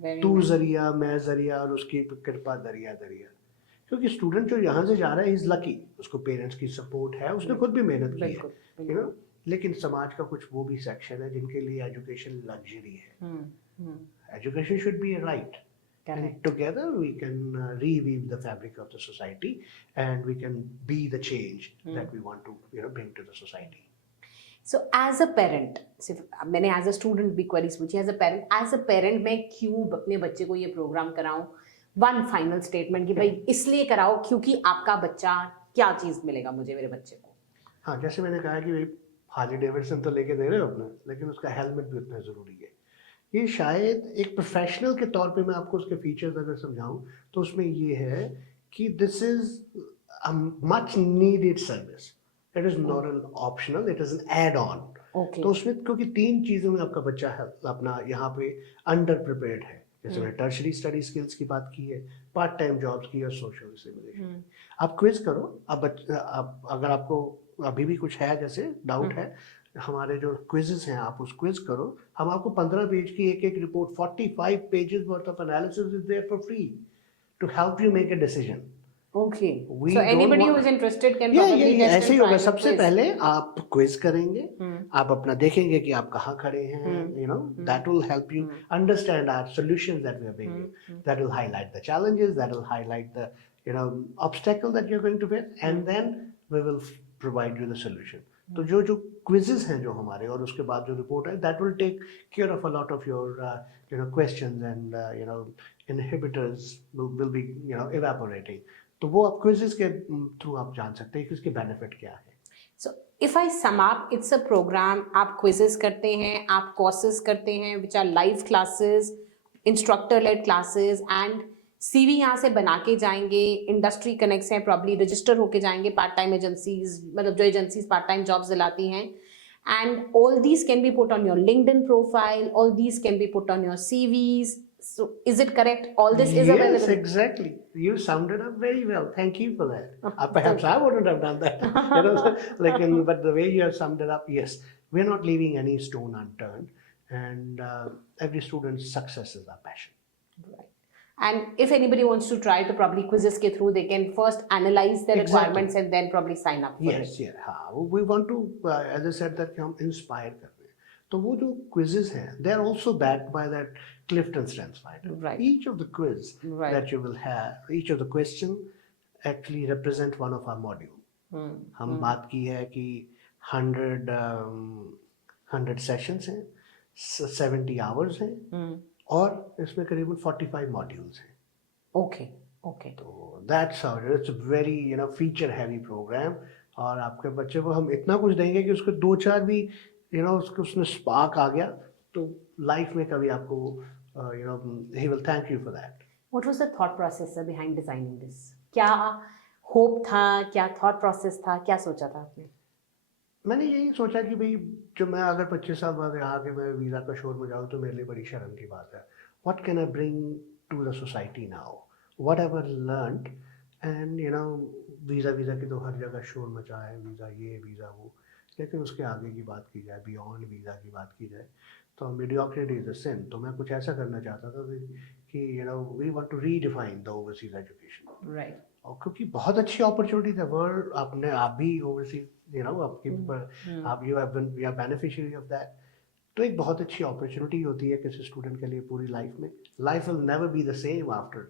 Very तू nice. जरिया, मैं जरिया और उसकी कृपा दरिया दरिया। क्योंकि स्टूडेंट जो यहाँ से जा रहा है इज लकी, उसको पेरेंट्स की सपोर्ट है, उसने खुद भी मेहनत की बिल्कुल, है, यू नो, लेकिन समाज का कुछ वो भी सेक्शन है जिनके लिए एजुकेशन लग्जरी है। Education should be a right, and together we can reweave the fabric of the society and we can be the change that we want to, you know, bring to the society. So as a parent, सिर्फ मैंने as a student भी queries पूछी, as a parent मैं क्यों अपने बच्चे को ये प्रोग्राम कराऊं, वन फाइनल स्टेटमेंट कि भाई इसलिए कराओ क्योंकि आपका बच्चा, क्या चीज मिलेगा मुझे मेरे बच्चे को? हाँ, जैसे मैंने कहा कि भाई हार्ली डेविडसन तो लेके दे रहे हो अपना, लेकिन उसका हेलमेट भी उतना ज़रूरी है। ये शायद एक प्रोफेशनल के तौर पे मैं आपको उसके फीचर्स अगर समझाऊं तो उसमें ये है कि this is a much needed service, it is not an optional, it is an add on. Okay. तो उसमें क्योंकि 3 चीज़ों में आपका बच्चा है अपना यहाँ पे अंडर प्रिपेयर्ड है। जैसे मैंने टर्शरी स्टडी स्किल्स की बात की है, पार्ट टाइम जॉब्स की, और सोशल सिमुलेशन। आप क्विज करो, आप अगर आपको अभी भी कुछ है जैसे डाउट है, हमारे जो क्विजेस हैं आप उस क्विज करो, हम आपको 15 पेज की एक एक report, 45 pages worth of analysis is there for free to help you make a decision. Okay, We so don't anybody who want- is interested can ये प्रोबेबली टेस्ट ऐसे ही एंड होगा। ट्राई सबसे पहले आप क्विज करेंगे, आप अपना देखेंगे कि आप कहाँ खड़े हैं, you know, that will help you understand our solutions that we are bringing, that will highlight the challenges, that will highlight the, you know, obstacle that you are going to face, and then we will provide you the solution. तो जो जो quizzes हैं जो हमारे, और उसके बाद जो रिपोर्ट है, that will take care of a lot of your, you know, questions, and you know, inhibitors will be, you know, evaporating. तो वो आप क्विज़ेस के थ्रू आप जान सकते हैं कि उसके बेनिफिट क्या है। So if I sum up, it's a program, आप क्विजेस करते हैं, आप कोर्सेज करते हैं which are live classes, instructor led classes, and CV यहाँ से बना के जाएंगे, इंडस्ट्री कनेक्ट्स हैं, प्रॉब्ली रजिस्टर होके जाएंगे पार्ट टाइम एजेंसीज, मतलब जो एजेंसीज पार्ट टाइम जॉब्स दिलाती हैं, and all these can be put on your LinkedIn profile, all these can be put on your CVs. So is it correct, all this is Yes, available? exactly. You sounded up very well. Thank you for that. Perhaps I wouldn't have done that, you know, like, but the way you have summed it up, yes, we're not leaving any stone unturned, and every student's success is our passion. Right. And if anybody wants to try to probably quizzes ke through, they can first analyze their Exactly. requirements and then probably sign up for Yes, it. yeah, हाँ, we want to, as I said, that कि हम inspire कर रहे हैं, तो वो जो quizzes हैं, they are also backed by that Clifton Strengths Finder. Right. Each of the quiz Right. that you will have, each of the question actually represent one of our module. हम बात की है कि 100 सेशंस हैं, 70 hours हैं, और इसमें करीबन 45 मॉड्यूल्स हैं। Okay, okay. तो that's how it's a very, you know, feature heavy program. और आपके बच्चे को हम इतना कुछ देंगे कि उसको 2-4 भी, यू नो, उसको उसमें स्पार्क आ गया तो लाइफ में कभी आपको, you know, he will thank you for that. What was the thought process behind designing this? क्या होप था, क्या थॉट प्रोसेस था, क्या सोचा था आपने? मैंने यही सोचा कि भाई, जो मैं अगर 25 साल बाद यहाँ के मैं वीज़ा का शोर में जाऊँ तो मेरे लिए बड़ी शर्म की बात है। What can I bring to the society now, whatever learned, and you know, visa की तो हर जगह शोर मचा है, वीज़ा ये, वीज़ा वो, लेकिन उसके आगे की बात की जाए, बियॉन्ड वीज़ा की बात की जाए, तो मीडियोक्रिटी इज अ सिन। तो मैं कुछ ऐसा करना चाहता था कि, you know, we want to redefine the overseas education. Right. और क्योंकि बहुत अच्छी अपॉर्चुनिटी है वर्ल्ड, आपने, आप भी ओवरसीज, यू नो, आपकी आप, you have been, we are beneficiary of that. तो एक बहुत अच्छी अपॉर्चुनिटी होती है किसी स्टूडेंट के लिए पूरी लाइफ में। Life will never be the same after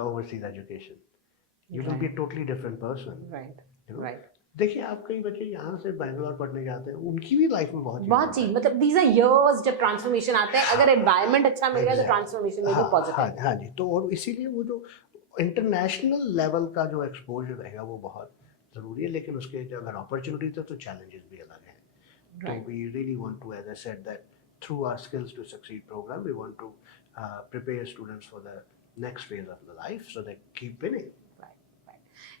overseas education, you will be a totally different person. Right, you know, right. देखिए आप कई बच्चे यहाँ से बैंगलोर पढ़ने जाते हैं, उनकी भी लाइफ में बहुत चीज, मतलब these are years जब ट्रांसफॉर्मेशन आता है, अगर एनवायरनमेंट अच्छा मिल गया तो ट्रांसफॉर्मेशन में भी पॉजिटिव। हाँ जी। तो और इसीलिए वो जो इंटरनेशनल लेवल का जो एक्सपोजर रहेगा वो बहुत ज़रूरी है, लेकिन उसके जो अगर अपॉर्चुनिटी थे तो चैलेंजेस भी अलग हैं। तो we really want to, as I said, that through our skills to succeed program, we want to prepare students for the next phase of the life so they keep winning.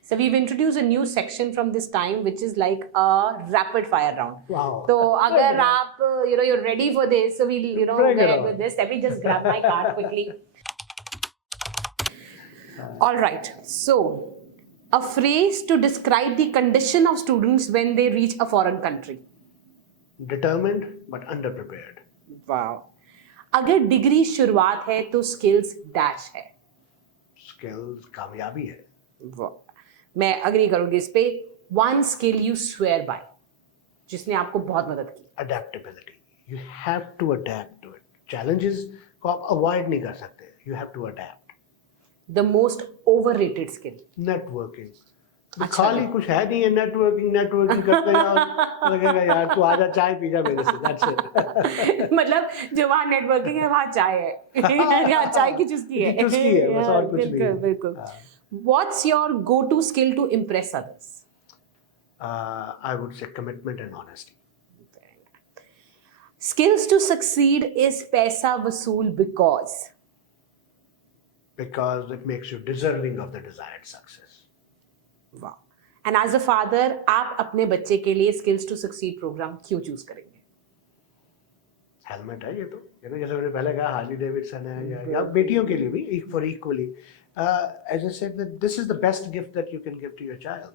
So we've introduced a new section from this time, which is like a rapid fire round. Wow. So agar aap, you know, you're ready for this, so we'll, you know, Bring it go ahead on. with this. Let me just grab my card quickly. All right. So a phrase to describe the condition of students when they reach a foreign country. Determined but underprepared. Wow. अगर degree शुरुआत है तो skills dash है। Skills कामयाबी है। वाह, मैं agree करूंगी इस पे। One skill you swear by, जिसने आपको बहुत मदद की। Adaptability. You have to adapt to it. Challenges को आप अवॉइड नहीं कर सकते. You have to adapt. The most overrated skill. Networking. खाली कुछ है नहीं है, नेटवर्किंग करते जाओ, लगेगा यार तू आजा चाय पी जा मेरे से, that's it. मतलब जो वहाँ नेटवर्किंग है वहाँ चाय है, यहाँ चाय की चुस्की है, चुस्की है, बस और कुछ नहीं है. बिल्कुल. हाँ. What's your go-to skill to impress others? I would say commitment and honesty. Skills to succeed is पैसा वसूल because it makes you deserving of the desired success. Wow. And as a father, आप अपने बच्चे के लिए Skills to Succeed programme क्यों choose करेंगे? Helmet है ये तो, जैसे मैंने पहले कहा हार्ली डेविडसन है, या बेटियों के लिए भी for equally. As I said, that this is the best gift that you can give to your child.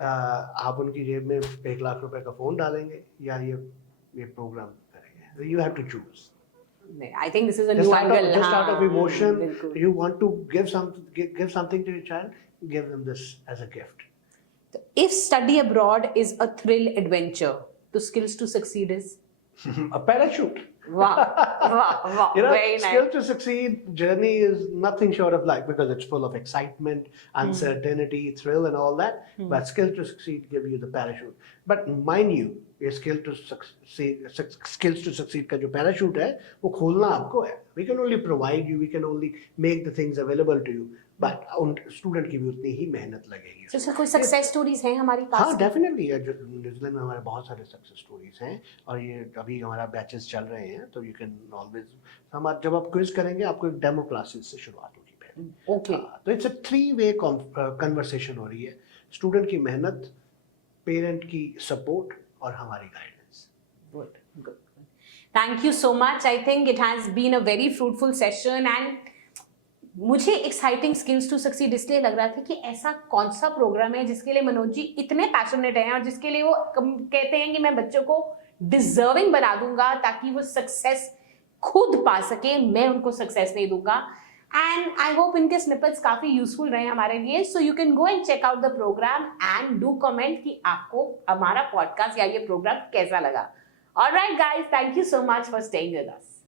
आप उनकी जेब में 1 लाख रुपए का फोन डालेंगे या ये प्रोग्राम करेंगे. You have to choose. I think this is a new angle. Just out of emotion, बिल्कुल. you want to give something to your child, give them this as a gift. If study abroad is a thrill adventure, तो Skills to Succeed is? A parachute. Wow. You know, Very nice. Skill to Succeed journey is nothing short of life because it's full of excitement, uncertainty, thrill, and all that. But Skill to Succeed give you the parachute. But mind you, ये Skills to Succeed का जो parachute है, वो खोलना आपको है. We can only provide you, we can only make the things available to you. But उन student की भी उतनी ही मेहनत लगेगी. तो सर कोई सक्सेस स्टोरीज हैं हमारी पास? हाँ, डेफिनेटली. न्यूजीलैंड में हमारे बहुत सारे सक्सेस स्टोरीज हैं और ये अभी हमारा बैचेस चल रहे हैं, तो यू कैन ऑलवेज, हम जब आप क्विज करेंगे आपको एक डेमो क्लासेस से शुरुआत होगी पहले. ओके. तो इट्स अ 3-way कन्वर्सेशन हो रही है. स्टूडेंट की मेहनत, पेरेंट की सपोर्ट और हमारी guidance. Good. Thank you so much. I think it has been a very fruitful session and मुझे एक्साइटिंग स्किल्स टू सक्सीड इसलिए लग रहा था कि ऐसा कौन सा प्रोग्राम है जिसके लिए मनोज जी इतने पैशनेट हैं और जिसके लिए वो कहते हैं कि मैं बच्चों को डिजर्विंग बना दूंगा ताकि वो सक्सेस खुद पा सके, मैं उनको सक्सेस नहीं दूंगा. एंड आई होप इनके स्निपेट्स काफी यूजफुल रहे हमारे लिए. So you can go and check out the program and do comment कि आपको हमारा पॉडकास्ट या ये प्रोग्राम कैसा लगा. Alright guys, thank you so much for staying with us.